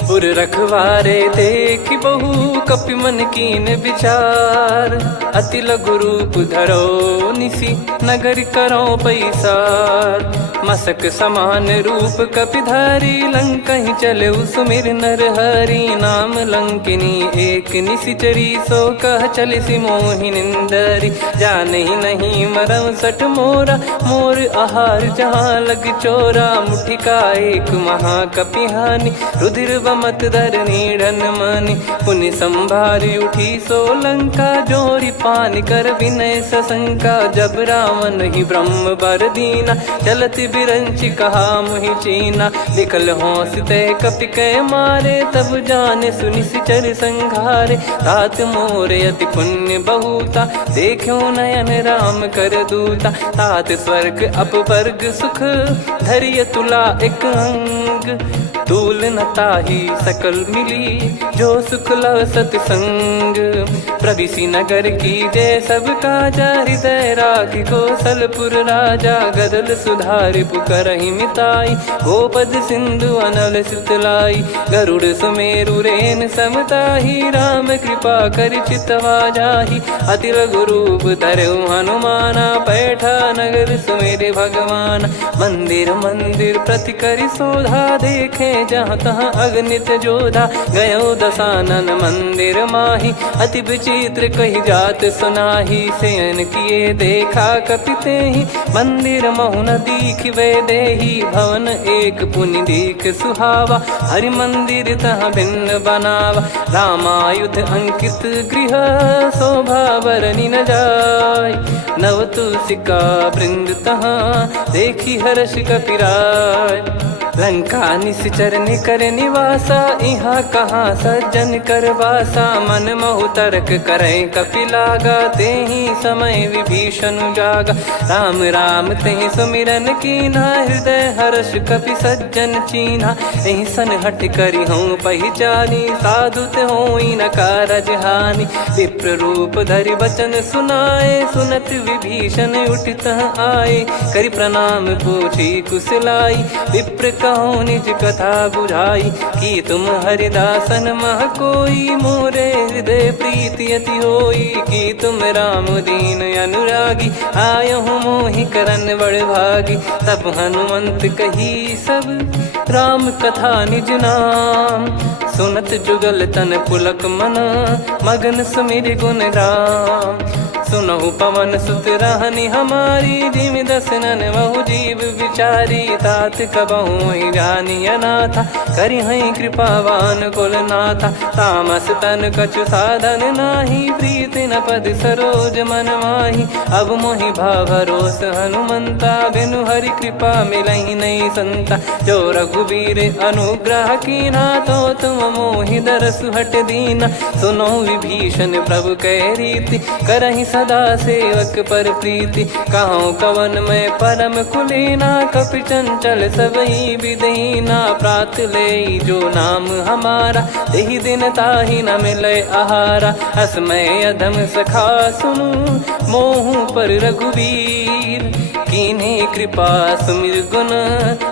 पुर रखवारे देख बहु, कपि मन कीन विचार। अति लघु रूप धरो निसी, नगर करो पैसार। मसक समान रूप कपि धारी, लंकहि चले सुमिर नर हरि। नाम लंकिनी एक निशिचरी, सो कह चलिसि मोहि निंदरी। जानहि नहीं मरम सठ मोरा, मोर आहार जहाँ लग चोरा। मुठिका एक महाकपि हानि, रुधिर बमत धरनी ढन मनि पुनि संभारी उठी सोलंका जोरी पानी कर विनय सशंका जब रावण ही ब्रह्म बर दीना चलत बिरंची कहा मुहि चीना निकल होंस ते कपि कै मारे तब जाने सुनि सिचर संघारे तात मोरे अति पुण्य बहुता देखो नयन राम कर दूता तात स्वर्ग अपवर्ग सुख धरिय तुला एक अंग तूल न ताही सकल मिली जो सुख लव सतसंग प्रविसी नगर की जय सब काजा हृदय राखी कौशलपुर राजा गदल सुधारि पुकरहि मिताई गोपद सिंधु अनल सितलाई गरुड़ सुमेरु रेन समताही राम कृपा कर चितवा जाही अति लघु रूप धरऊ हनुमाना बैठा नगर सुमेरे भगवान मंदिर मंदिर प्रति करि शोधा देखे जहाँ तहाँ अगणित जोधा गयो दशानन मंदिर माही अति विचित्र कही जात सुनाही सेन किए देखा कपिते ही मंदिर महु न दीख वे देही भवन एक पुनि दीख सुहावा हरि मंदिर तहाँ भिन्न बनावा रामायुध अंकित गृह शोभा बरनी न जाय नव तुलसी का वृंद तहाँ देखी हर्ष कपिराय लंका निश्चर निकर निवासा यहाँ कहाँ सज्जन कर वासा मन महु तर्क करे कपिलागा ते ही समय विभीषण जागा राम राम ते सुमिरन कीना हृदय हर्ष कपि सज्जन चीन्हा यही सन हट करी हूँ पहचानी साधु ते होई न कारज हानि विप्र रूप धरि वचन सुनाए सुनत विभीषण उठित आए करि प्रणाम पूछी कुशलाई विप्र कहो निज कथा बुझाई कि तुम हरिदासन मह कोई मोरे हृदय प्रीति अति होई कि तुम राम दीन अनुरागी आयहु मोहि करन बड़ भागी तब हनुमंत कही सब राम कथा निज नाम सुनत जुगल तन पुलक मन मगन सुमिर गुण राम सुनहु पवन सुत रहनी हमारी जिमि दसनन बहु जीव विचारी तात कबहु ही जानी अनाथा करि हई कृपावान कुल नाथा तामस तन कछु साधन नाही प्रीति न पद सरोज मन माही अब मोहि भाव भरोस हनुमंता बिनु हरि कृपा मिलहि नहीं संता जो रघुबीर अनुग्रह कीना तो तुम मोहि दरस हट दीना सुनो विभीषण प्रभु कह रीति करहि सदा सेवक पर प्रीति कहूँ कवन में परम कुलीना कपि चंचल सबही विदहीना प्रात ले जो नाम हमारा तेहि दिन ताहि न मिले आहारा असमय अधम सखा सुनु मोहु पर रघुवीर कीन्हे कृपा सुमिर गुण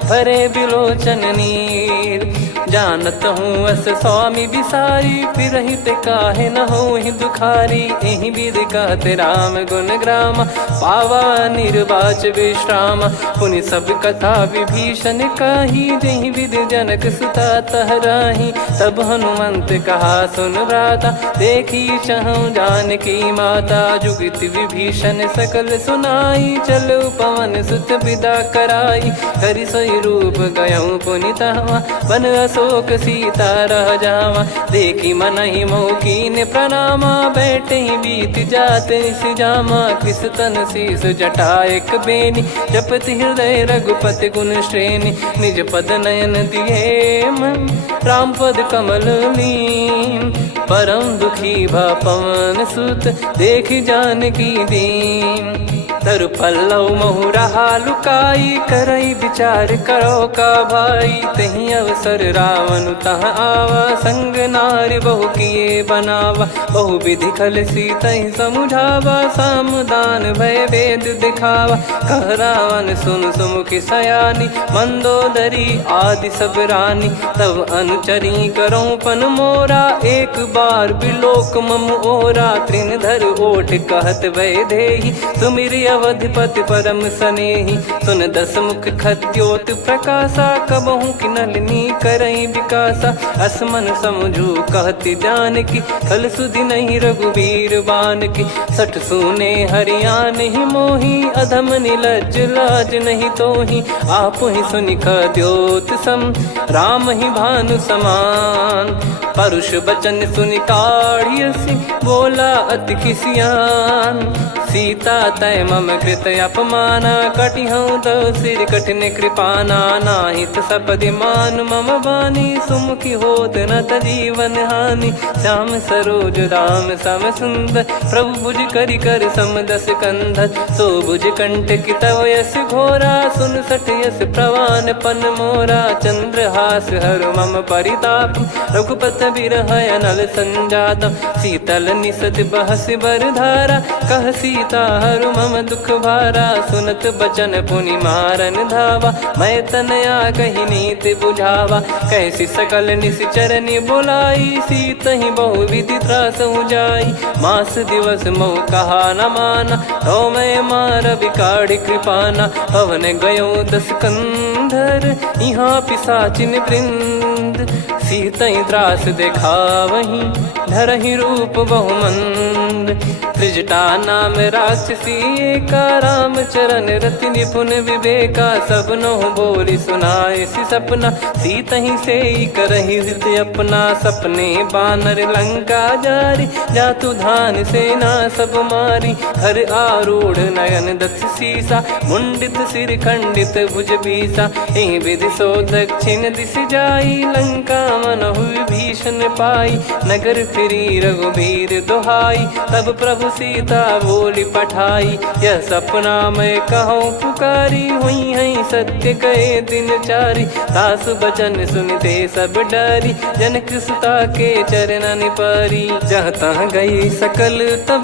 भरे बिलोचन नीर जानत हूँ अस स्वामी बिसारी फिर हित काहे न हो ही दुखारी एहि विध कहते राम गुण ग्राम पावा निर्वाच विश्राम पुनि सब कथा विभीषण काही जहि विध जनक सुता तहराही तब हनुमंत कहा सुन भ्राता देखी चहु जानकी माता जुगित विभीषण सकल सुनाई चलो पवन सुत विदा कराई करि सोई रूप गयऊँ पुनि तहवा बन अशोक सीता रह जावा देखी मन ही मौकीन प्रणामा बैठे ही बीत जाते जामा कृष तन शीस जटा एक बेनी जपति हृदय रघुपति गुण श्रेणी निज पद नयन दिए मन राम पद कमल लीन परम दुखी भा पवन सुत देखी जानकी दीन तरु पल्लव महु रहा लुकाई करई विचार करो का भाई तही अवसर रावण तह आवा संग नारी बहु किए बनावा बहु विधि खल सीतहि समुझावा सामदान भय वेद दिखावा कह रावण सुन सुमुखी सयानी मंदोदरी आदि सब रानी तब अनुचरी करो पन मोरा एक बार बिलोक मम ओरा तृण धर ओट कहत वै देहि सुमिर अवधिपति परम सनेही। सुन दस मुख खद्योत प्रकाशा, कबहू की नलिनी करई विकासा। असमन समझू कहती जान की, फल सुधि नहीं रघुबीर बान की। सठ सुने हरियाण ही मोही, अधम निलज लाज नहीं तोही। आप ही सुनि खद्योत सम, राम ही भानु समान। परुष बचन सुनि काढ़ियसि, बोला अति किसियान। सीता तय मम कृत अपमाना, कटिहऊँ तो सिर कठिन कृपाना। नाहित सपदि मान मम बानी, सुमुखी होत न जीवन हानि। श्याम सरोज राम सम सुंदर, प्रभु भुज करि कर सम दस कंधर। सो भुज कंठ की तव यस घोरा, सुन सठ यस प्रवान पन मोरा। चंद्रहास हर मम परिताप, रघुपत बिरह अनल संजात। शीतल निसत बहस बर धारा, कह सीता हरु मम दुख भारा। सुनत बचन पुनि मारन धावा, मैं तनया कही नीति बुझावा। कैसी सकल निश्चरनि बुलाई, सीत ही बहु विधि त्रास जाई। मास दिवस मोह कहा न माना, तो मैं मार बिकाढ़ी कृपाना। पवन गयो दस कंधर, यहाँ पिशाचिन वृंद। सीतहि त्रास देखावहीं, धरहि रूप बहुमंद। त्रिजटा नाम राक्षसी एका, राम चरण रति निपुण विवेका। सबनो बोली सुनाए सि सपना, सीतहि सेई करहि हृद अपना। सपने बानर लंका जारी, जातु धान सेना सब मारी। हर आरूढ़ नयन दस सीसा, मुंडित सिर खंडित भुज बीसा। एहि विधि सो दक्षिण दिश जाई, लंका मनहु भीषण पाई। नगर फिरी रघुबीर दुहाई, तब प्रभु सीता बोली पठाई। यह सपना मैं कहूँ पुकारी, हुई है सत्य कहे दिन चारी। सासु बचन सुनते सब डरी, जनक सुता के चरण परी। जहाँ तहाँ गई सकल तब,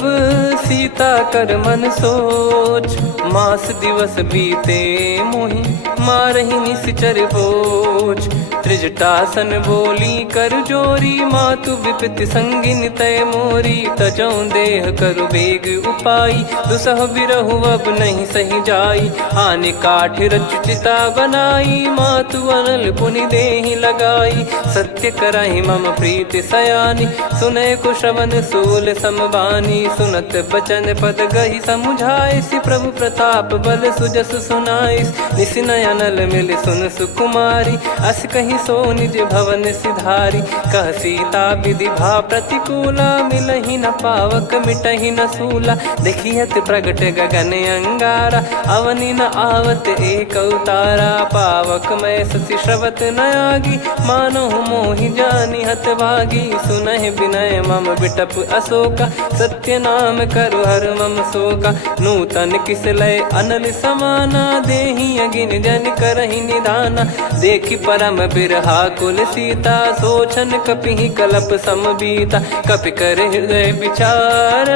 सीता कर मन सोच। मास दिवस बीते मोहि, मारहि निश्चर बोझ। त्रिजटासन बोली कर जोरी, मातु विपति संगिन तय मोरी। तजौ देह करु बेग उपाई, दुसह बिरहु अब नहीं सही जाई। आने काठ रचु चिता बनाई, मातु अनल पुनि देहि लगाई। सत्य करहि मम प्रीति सयानी, सुनय को श्रवण सूल समबानी। सुनत बचन पद गहि समुझाइसि, प्रभु प्रताप बल सुजस सुनाइस। निसिनय अनल मिल सुन सुकुमारी, अस कहि सो निज भवन सिधारी। कह सीता विधि भा प्रतिकूला, मिलहि न पावक मिटहि न सूला। देखियत प्रगट गगन अंगारा, अवनि न आवत एक अवतारा। पावक मैं ससि श्रवत न आगी, मानो मोहि जानि हत भागी। सुनहि विनय मम बिटप अशोका, सत्य नाम करु हर मम शोका। नूतन किस लय अनल समाना, देहि अगिन जन करहि निधाना। देखि परम बिरहा कुल सीता, सोचन कपिहि कलप समबीता। कपि कर हृदय विचार,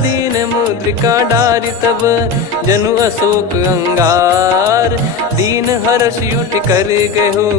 दीन मुद्रिका डारि तब। जनु अशोक अंगार, दीन हर्ष उठ कर गहो।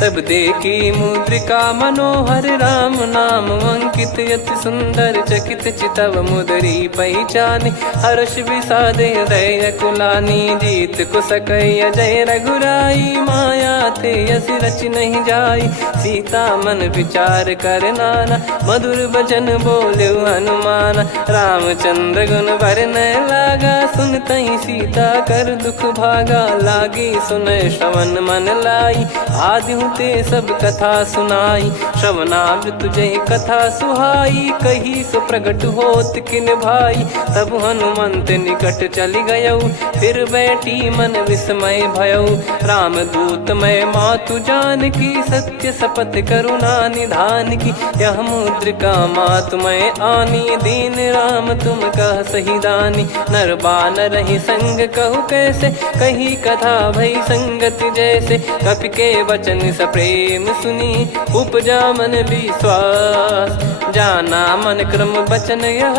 तब देखी मुद्रिका मनोहर, राम नाम अंकित अति सुंदर। चकित चितव मुदरी पहचानी, हर्ष विषाद हृदय कुलानी। जीत को सकय जय रघुराई, माया थे यस रच नहीं जाई। सीता मन विचार कर नाना, मधुर बचन बोले हनुमान। रामचंद्र गुण बरनय लागा, सुनतहि सीता कर दुख भागा। लागी सुनय श्रवण मन लाई, आदिहु ते सब कथा सुनाई। श्रवणाब तुझे कथा सुहाई, कही सो प्रगट होत किन भाई। तब हनुमंत निकट चली गयऊ, फिर बैठी मन विस्मय भयऊ। राम दूत मैं मातु जान की, सत्य शपथ करुणा निधान की। यह मुद्रिका मातु मैं आनी, दीन राम तुम कह सही दानी। नर बानर ही संग कहु कैसे, कही कथा भई संगति जैसे। कपि के वचन सप्रेम सुनी, उपजा मन विश्वास। जाना मन क्रम बचन यह,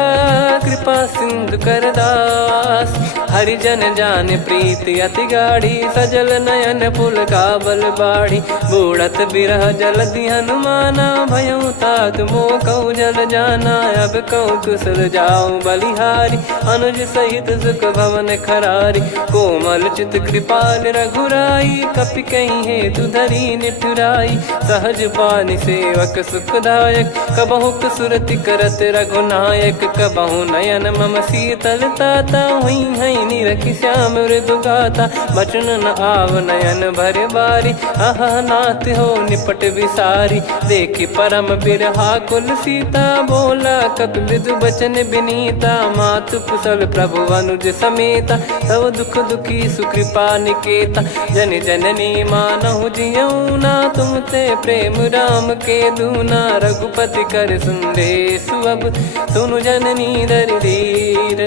कृपा सिंधु कर दास। हरिजन जान प्रीति अति गाढ़ी, सजल नयन पुल काबल बाढ़ी। बूढ़त बिरह जलधि हनुमाना, भयउ तात मोह कहु जल जाना। अब कहु कुशल जाऊं बलिहारी, अनुज सहित सुख भवन खरारी। कोमल चित कृपाल रघुराई, कपि कहीं हेतु धरी निठुराई। सहज पानि सेवक सुखदायक, कबहु सुरति करत रघुनायक। कबहु नयन मम शीतलता, हुई हई निरखि श्याम मृदु गाता। बचन न आव नयन भर बारी, आहा नाथ हो निपट विसारी। देखि परम बिरहा कुल सीता, बोला कपि मृदु बचन बिनीता। मातु कुशल प्रभु अनुज समेता, तव दुख दुखी सुकृपा निकेता। जन जननी मानहु जियऊ ना, तुम ते प्रेम राम के दूना। रघुपति कर संदेशु अब, सुनु जननी दर धीर।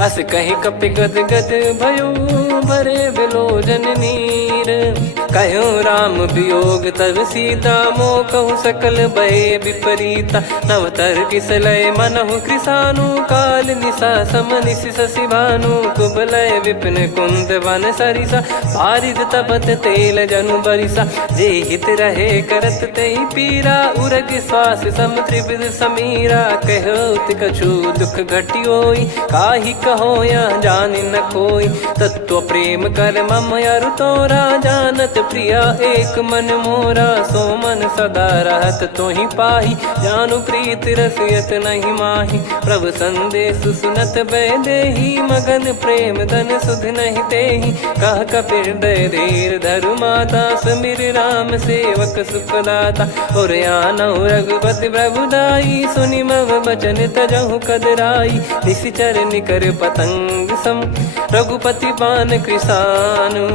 अस कहि कपि गद गद भयो, भरे बिलोचन नीर। कहूँ राम वियोग तब सीता, मोह कहूँ सकल भय विपरीता। नवतर किसलय मनहु कृसानु, काल निशा समनिशि शशि भानु। कुबलय विपिन कुंद वन सरिसा, पारिद तपत तेल जनु बरिसा। जे हित रहे करत तेहि पीरा, उरग श्वास सम त्रिविध समीरा। कहत कछु दुख घटियोई, काहि कहो या जानि न कोई। तत्व प्रेम कर मम अरु तोरा, जानत प्रिया एक मन मोरा। सो मन सदा रहत तोहि पाही, जानु प्रीत रसियत नहीं माही। प्रभु संदेश सुनत बैदेही, मगन प्रेम धन सुध नहीं तेहि। कह कपिर दय धीर धरु माता, सुमिर राम सेवक सुखदाता। और आनहु रघुपति प्रभु दाई, सुनि मव बचन तजहु कदराई। निशिचर निकर पतंग सम, रघुपति पान कृसानु।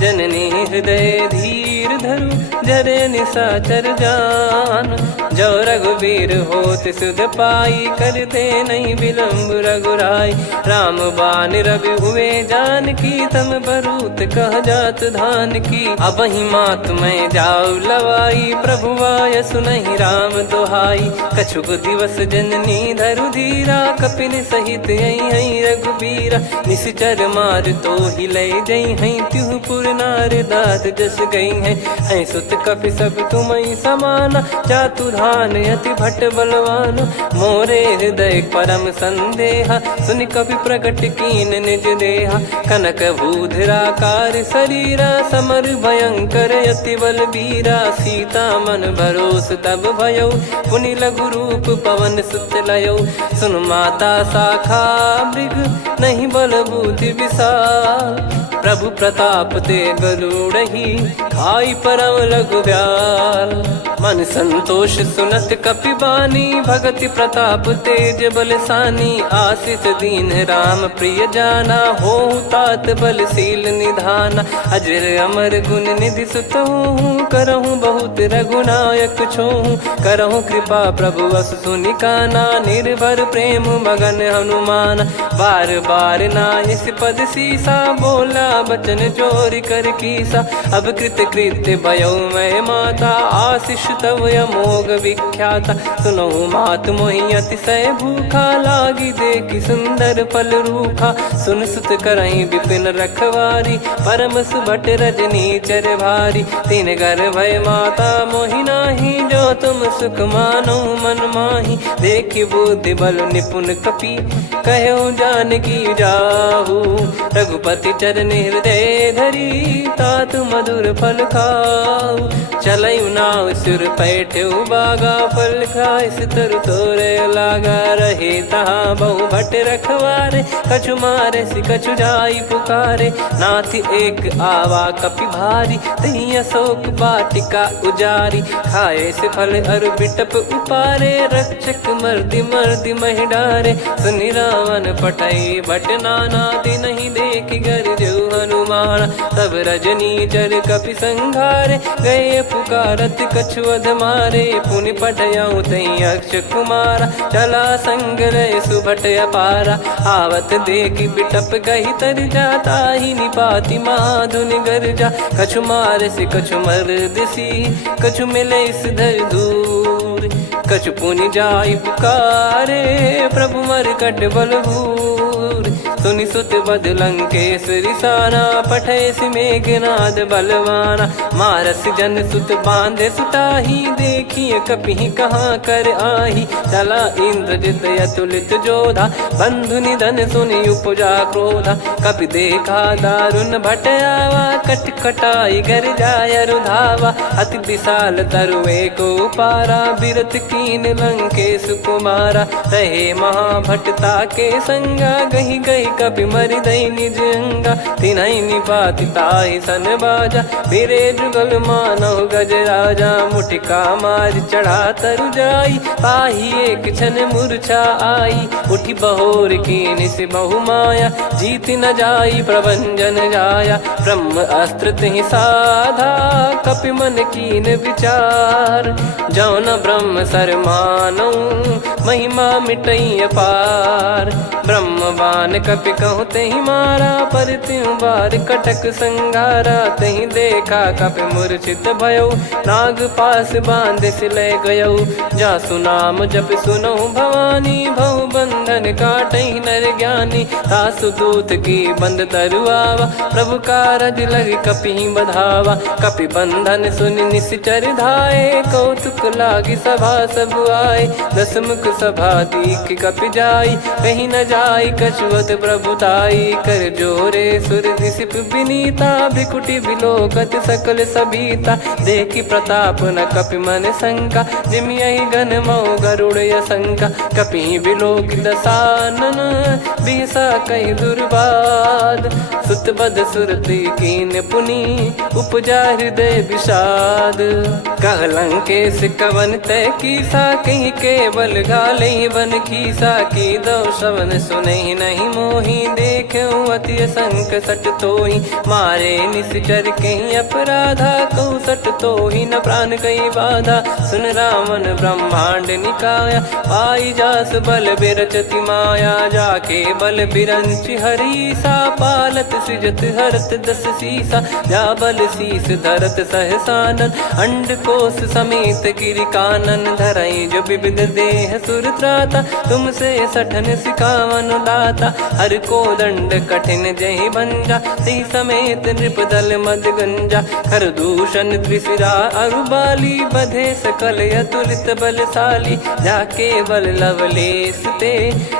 जननी हृदय धीर धरु, जरे निशाचर जान। जो रघुवीर होत सुध पाई, कर दे नहीं विलम्ब रघुराई। राम बान रवि हुए जानकी, तम बरूत कह जात धान की। अब ही मात मैं जाऊ लवाई, प्रभु आय सुनहि राम दोहाई। कछुक दिवस जननी धरु धीरा, कपिन सहित यही रघुबीरा। निशिचर मार तो ही ले जई हैं, त्यों पुर नार दाद जस गई हैं। सुत कपि सब तुमहि समाना, चातुधान अति भट्ट बलवान। मोरे हृदय परम संदेहा, सुन कपि प्रकट कीन निज देहा। कनक भूधराकार शरीरा, समर भयंकर अति बलबीरा। सीता मन भरोस तब भयउ, पुनि लघु रूप पवन सुत लयउ। सुन माता शाखा मृग, नहीं बल बुद्धि विशाल। प्रभु प्रताप ते गरुड़हि, खाई परम लघु ब्याल। मन संतोष सुनत कपि बानी, भगति प्रताप तेज बलसानी। आशीष दीन राम प्रिय जाना, होहु तात बलशील निधाना। अजर अमर गुण निधि सुतहु, करहु बहुत रघुनायक छोहु। करहु कृपा प्रभु अस सुनि काना, निर्भर प्रेम मगन हनुमान। बार बार नायस पद सीसा, बोला बचन चोरी कर कीसा। अब कृत कृत्य भयो मैं माता, आशीष तव अमोघ विख्याता। सुनहु मात मोहि अतिशय भूखा, लागी देखि सुंदर फल रूखा। सुन सुत करहि विपिन रखवारी, परम सुभट रजनी चर भारी। तीन घर भय माता मोहि नाही, जो तुम सुख मानो मन माही। देखि बुद्धि बल निपुण कपि, कहु जानकी जाहु। रघुपति चरण हृदय धरी, तात मधुर फल खाऊ। चलऊ नाव सुर पैठऊ बागा, फल खाइस तरु तोरे लागा। रहे तहाँ बहु भट रखवारे, कछु मारे सि कछु जाई पुकारे। नाथ एक आवा कपि भारी, तही अशोक वाटिका उजारी। खाए से फल अरु बिटप उपारे, रक्षक मर्दि मर्दि महि डारे। सुनि रावण पटई भट नाना, तिनहि देखि गरजऊ हनुमान। तब रजनी चर कपि संघारे, गए पुकारत कछु अध मारे। पुनि पटयऊ तई अक्ष कुमारा, चला संग रहे सुभट अपारा। आवत देखि बिटप गही तर जाता, ही निपाति माधुन गर्जा। कछु मार से कछु मर्द सी, कछु मिले इस धर दूर। कछु पुनि जाई पुकारे, प्रभु मर कट बलभूर। सुनि सुत बद लंकेश्वरी साना, पठैसि मेघनाद बलवाना। मारस जन सुत बांधे सुताही, देखिए कपिहि कहाँ कर आही। चला इंद्रजित अतुलित जोधा, बंधु निधन सुनि उपजा क्रोधा। कपि देखा दारुण भट आवा, कट कटाई घर जाय रुधावा। अति विशाल तरुए को पारा, बिरत कीन लंकेश कुमारा। रहे महाभटता के संगा, गही गही कपि मरि दई निज अंगा। तिन्है निपाति ताहि सन बाजा, बिरे जुगल मानव गज राजा। मुटिका मार चढ़ा तरु जाई, पाही एक क्षण मूर्छा आई। उठी बहोर कीन से बहु माया, जीत न जाई प्रभंजन जाया। ब्रह्म अस्त्र तिहि साधा, कपि मन कीन विचार। जौ न ब्रह्म सर मानौ, महिमा मिटई अपार। ब्रह्म बान कपि कहु तेहि मारा, पर त्यों बार कटक संगारा। तेहि देखा कपि मूर्छित भयौ, नाग पास बांध सिले गयौ। जासु नाम जप सुनौ भवानी, भव बंधन काटहि नर ज्ञानी। तासु दूत की बंद तरुआवा, प्रभु कारज लग कपि बधावा। कपि बंधन सुनि निश्चर धाये, कौतुक लागी सभा सब आए। दसमुख सभा दीख कपि जाई, कहीं न जाई कछुवत प्रभुताई। कर जोरे सुर दिसिप विनीता, भ्रिकुटि बिलोकत सकल सबीता। देखि प्रताप न कपि मन शंका, जिमियहि घन मऊ गरुड़ असंका। कपि बिलोक दसानन, बिहसा कहि दुर्बाद। सुत बद सुरति कीन पुनि, उपजा हृदय विषाद। कह लंकेश कवन तय कीसा, कहीं केवल घाले बन खीसा। की दो श्रवण सुनहि नहीं मोही, देखऊं अति संक सट तोहि। मारे निश्चर कहीं अपराधा, कहूँ सट तोहि न प्राण कहीं बाधा। सुन रावण ब्रह्मांड निकाया, पाई जास बल बिरचति माया। जाके बल बिरंच हरीसा, पालत सृजत हरत दस सीसा। जा बल शीस धरत सहसानन, अंड कोश समेत गिरि कानन। धरई जो विविध देह सुर त्राता, तुमसे सठन सिखावन दाता। हर को दंड कठिन जहि भंजा, ती समेत नृप दल मद गंजा। कर दूषण त्रिशिरा अरुबाली, बधे सकल अतुलित बलशाली। जाके बल लवलेस ते,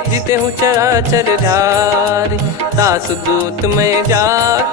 जिते हूँ चराचर झारी। दास दूत में जा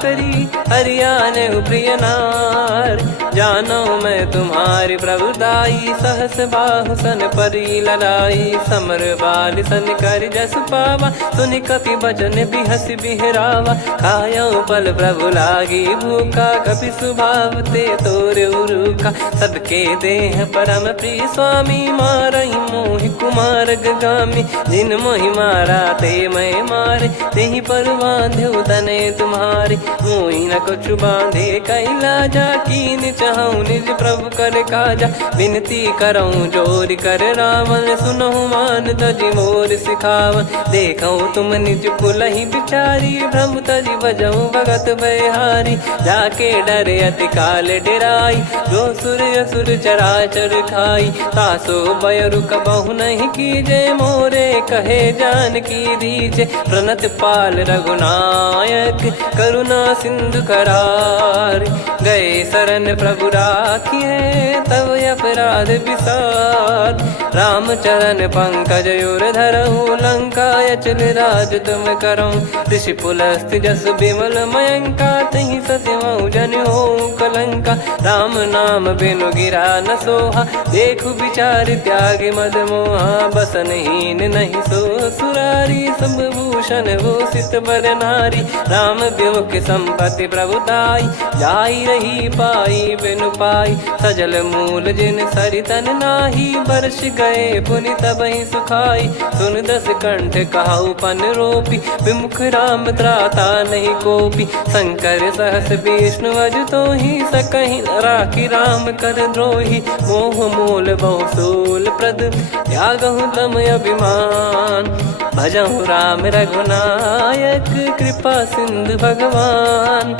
करी, हरियाने प्रिय नार। जानो मैं तुम्हारी प्रभुताई, सहस बाहु सन परी लड़ाई। समर बाल सन कर जस पावा, सुनि कपि बचन बिहस बिहरावा। खायो पल प्रभु लागी भूखा, कपि स्वभाव ते तोर उरुखा। सबके देह परम प्रिय स्वामी, मारहि मोहि कुमार गगामी। जिन मोहि मारा ते मैं मारे, तेहि पर बांधो तने तुम्हारे। मोहि न कछु बांधे कैलाजा, कीन चाहूं निज प्रभु कर काजा। विनती करऊं जोरि कर रावण, सुनहु मान तजि मोर सिखावन। देखऊं तुम निज कुलहि बिचारी, भ्रम तजि बजऊं भगत बयहारी। जाके डरे अति काल डेराई, जो सुर असुर चराचर खाई। तासो बयरु कबहु नहीं कीजे, मोरे कहे जान की दीजे। प्रणत पाल रघुनायक, करुणा सिंधु करार। गए शरण प्रभु राखिए, तब अपराध विसार। राम चरण पंकज उर धरऊं, लंका अचल राज तुम करऊं। ऋषि पुलस्त्य जस विमल मयंका, तहि ससिमऊ जन होऊं कलंका। राम नाम बिनु गिरा न सोहा, देखु विचार त्याग मद मोहा। बसनहीन नहीं सो सुरारी, सब भूषण भूषित बर नारी। राम विमुख संपत्ति प्रभुताई, जाई रही पाई बिनु पाई। सजल मूल जिन सरितन नाही, बरस गए पुनि तबहि सुखाई। सुन दस कंठ कहाऊ पन रोपी, विमुख राम त्राता नहीं कोपी। शंकर सहस विष्णु अज तोहि, सकहि न राखी राम कर द्रोही। मोह मूल बहु सूल प्रद, त्यागहु तम अभिमान। भजहु राम रघुनायक, कृपा सिंधु भगवान।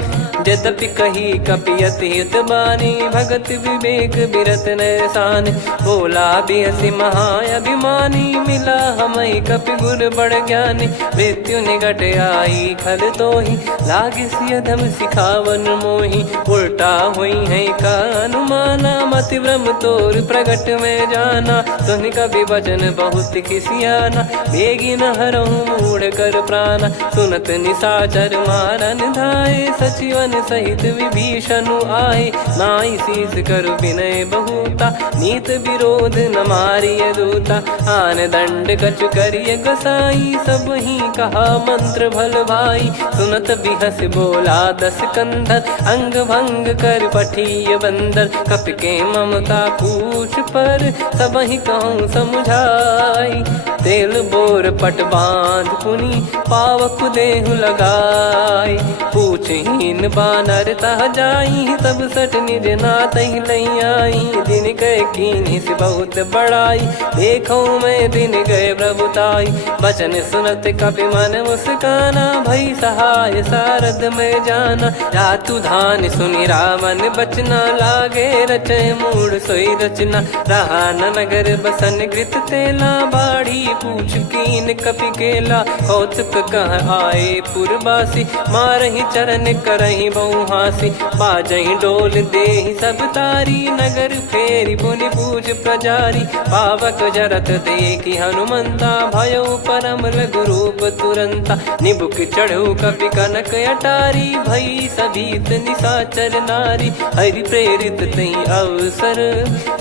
यद्यपि कही कपियत हित बानी भगत विवेक बिरत नैसान बोला बियसि महाअभिमानी मिला हमई कपि गुर बड़ ज्ञानी मृत्यु निकट आई खल तो ही लागिस यधम सिखावन मोही उल्टा हुई है का अनुमाना मति ब्रह्म तोर प्रगट में जाना सुन कवि वचन बहुत खिसियाना बेगी न हरहूँ मूढ़ कर प्राण सुनत निशाचर मारन धाये सचिवन सहित विभीषण आए नाई शीस कर विनय बहुता नीत विरोध न मारिय दूता आन दंड कछु करिय गोसाई सब ही कहा मंत्र भल भाई सुनत बिहस बोला दस कंधर अंग भंग कर पठिय बंदर कपि के ममता पूछ पर सब ही कहूँ समझाई तेल बोर पट बांध पुनी पावक देहु लगाई पूछहीन बानर तह जाई तब सट निज नाथ लई आई दिन गए कीनी से बहुत बड़ाई देखो मैं दिन गए प्रभुताई बचन सुनत कपि मन मुस्काना भई सहाय सारद में जाना जातु धान सुनि रामन बचना लागे रचय मूड सोई रचना रहा न नगर बसन कृत तेला बाड़ी पूछ कीन कपि केला कौतुक कह आए पुरबासी मारहि चरण करहि बहुहासी बाजहि डोल देहि सब तारी नगर फेरी पुनि पूज प्रजारी पावक जरत देखि हनुमंता भयो परम लघु रूप तुरंता निबुक चढ़ऊ कपि कनक अटारी भई सभीत निशाचर नारी हरि प्रेरित तई अवसर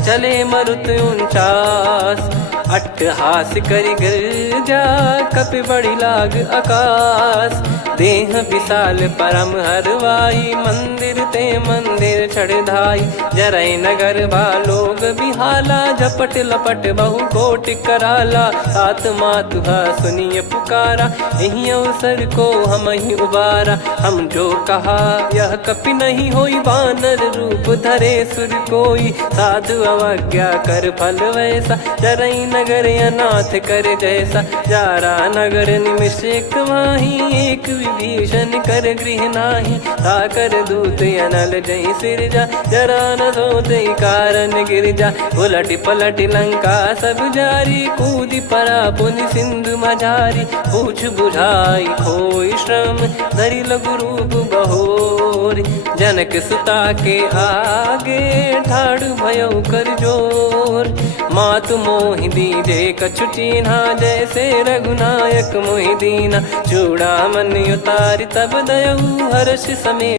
चले मरुत 49 अट्टहास करि गिरजा कपि बड़ी लाग आकाश देह विशाल परम हरवाई मंदिर ते मंदिर चढ़ाई जरई नगर लोग बिहाला झपट लपट बहु कोट कराला सात मातुहा सुनिय पुकारा यही अवसर को हम ही उबारा हम जो कहा यह कपि नहीं होई बानर रूप धरे सुर कोई साधु अवज्ञा कर फल वैसा जरई नगर अनाथ कर जैसा जारा नगर निमिष एक माही एक विभीषण कर गृह नाही ताकर दूत अनल जय सिरजा जरा न सोते कारण गिरजा उलट पलट लंका सब जारी कूदी परा पुनि सिंधु मझारी पूछ बुझाई खोई श्रम धरि लघु रूप बहोरी जनक सुता के आगे ठाड़ भयो कर जोर मातु मोहि दीजे कछु चिन्हा जैसे रघुनायक मोहि दीना चूड़ामणि उतारि तब दयऊ हर्ष समेत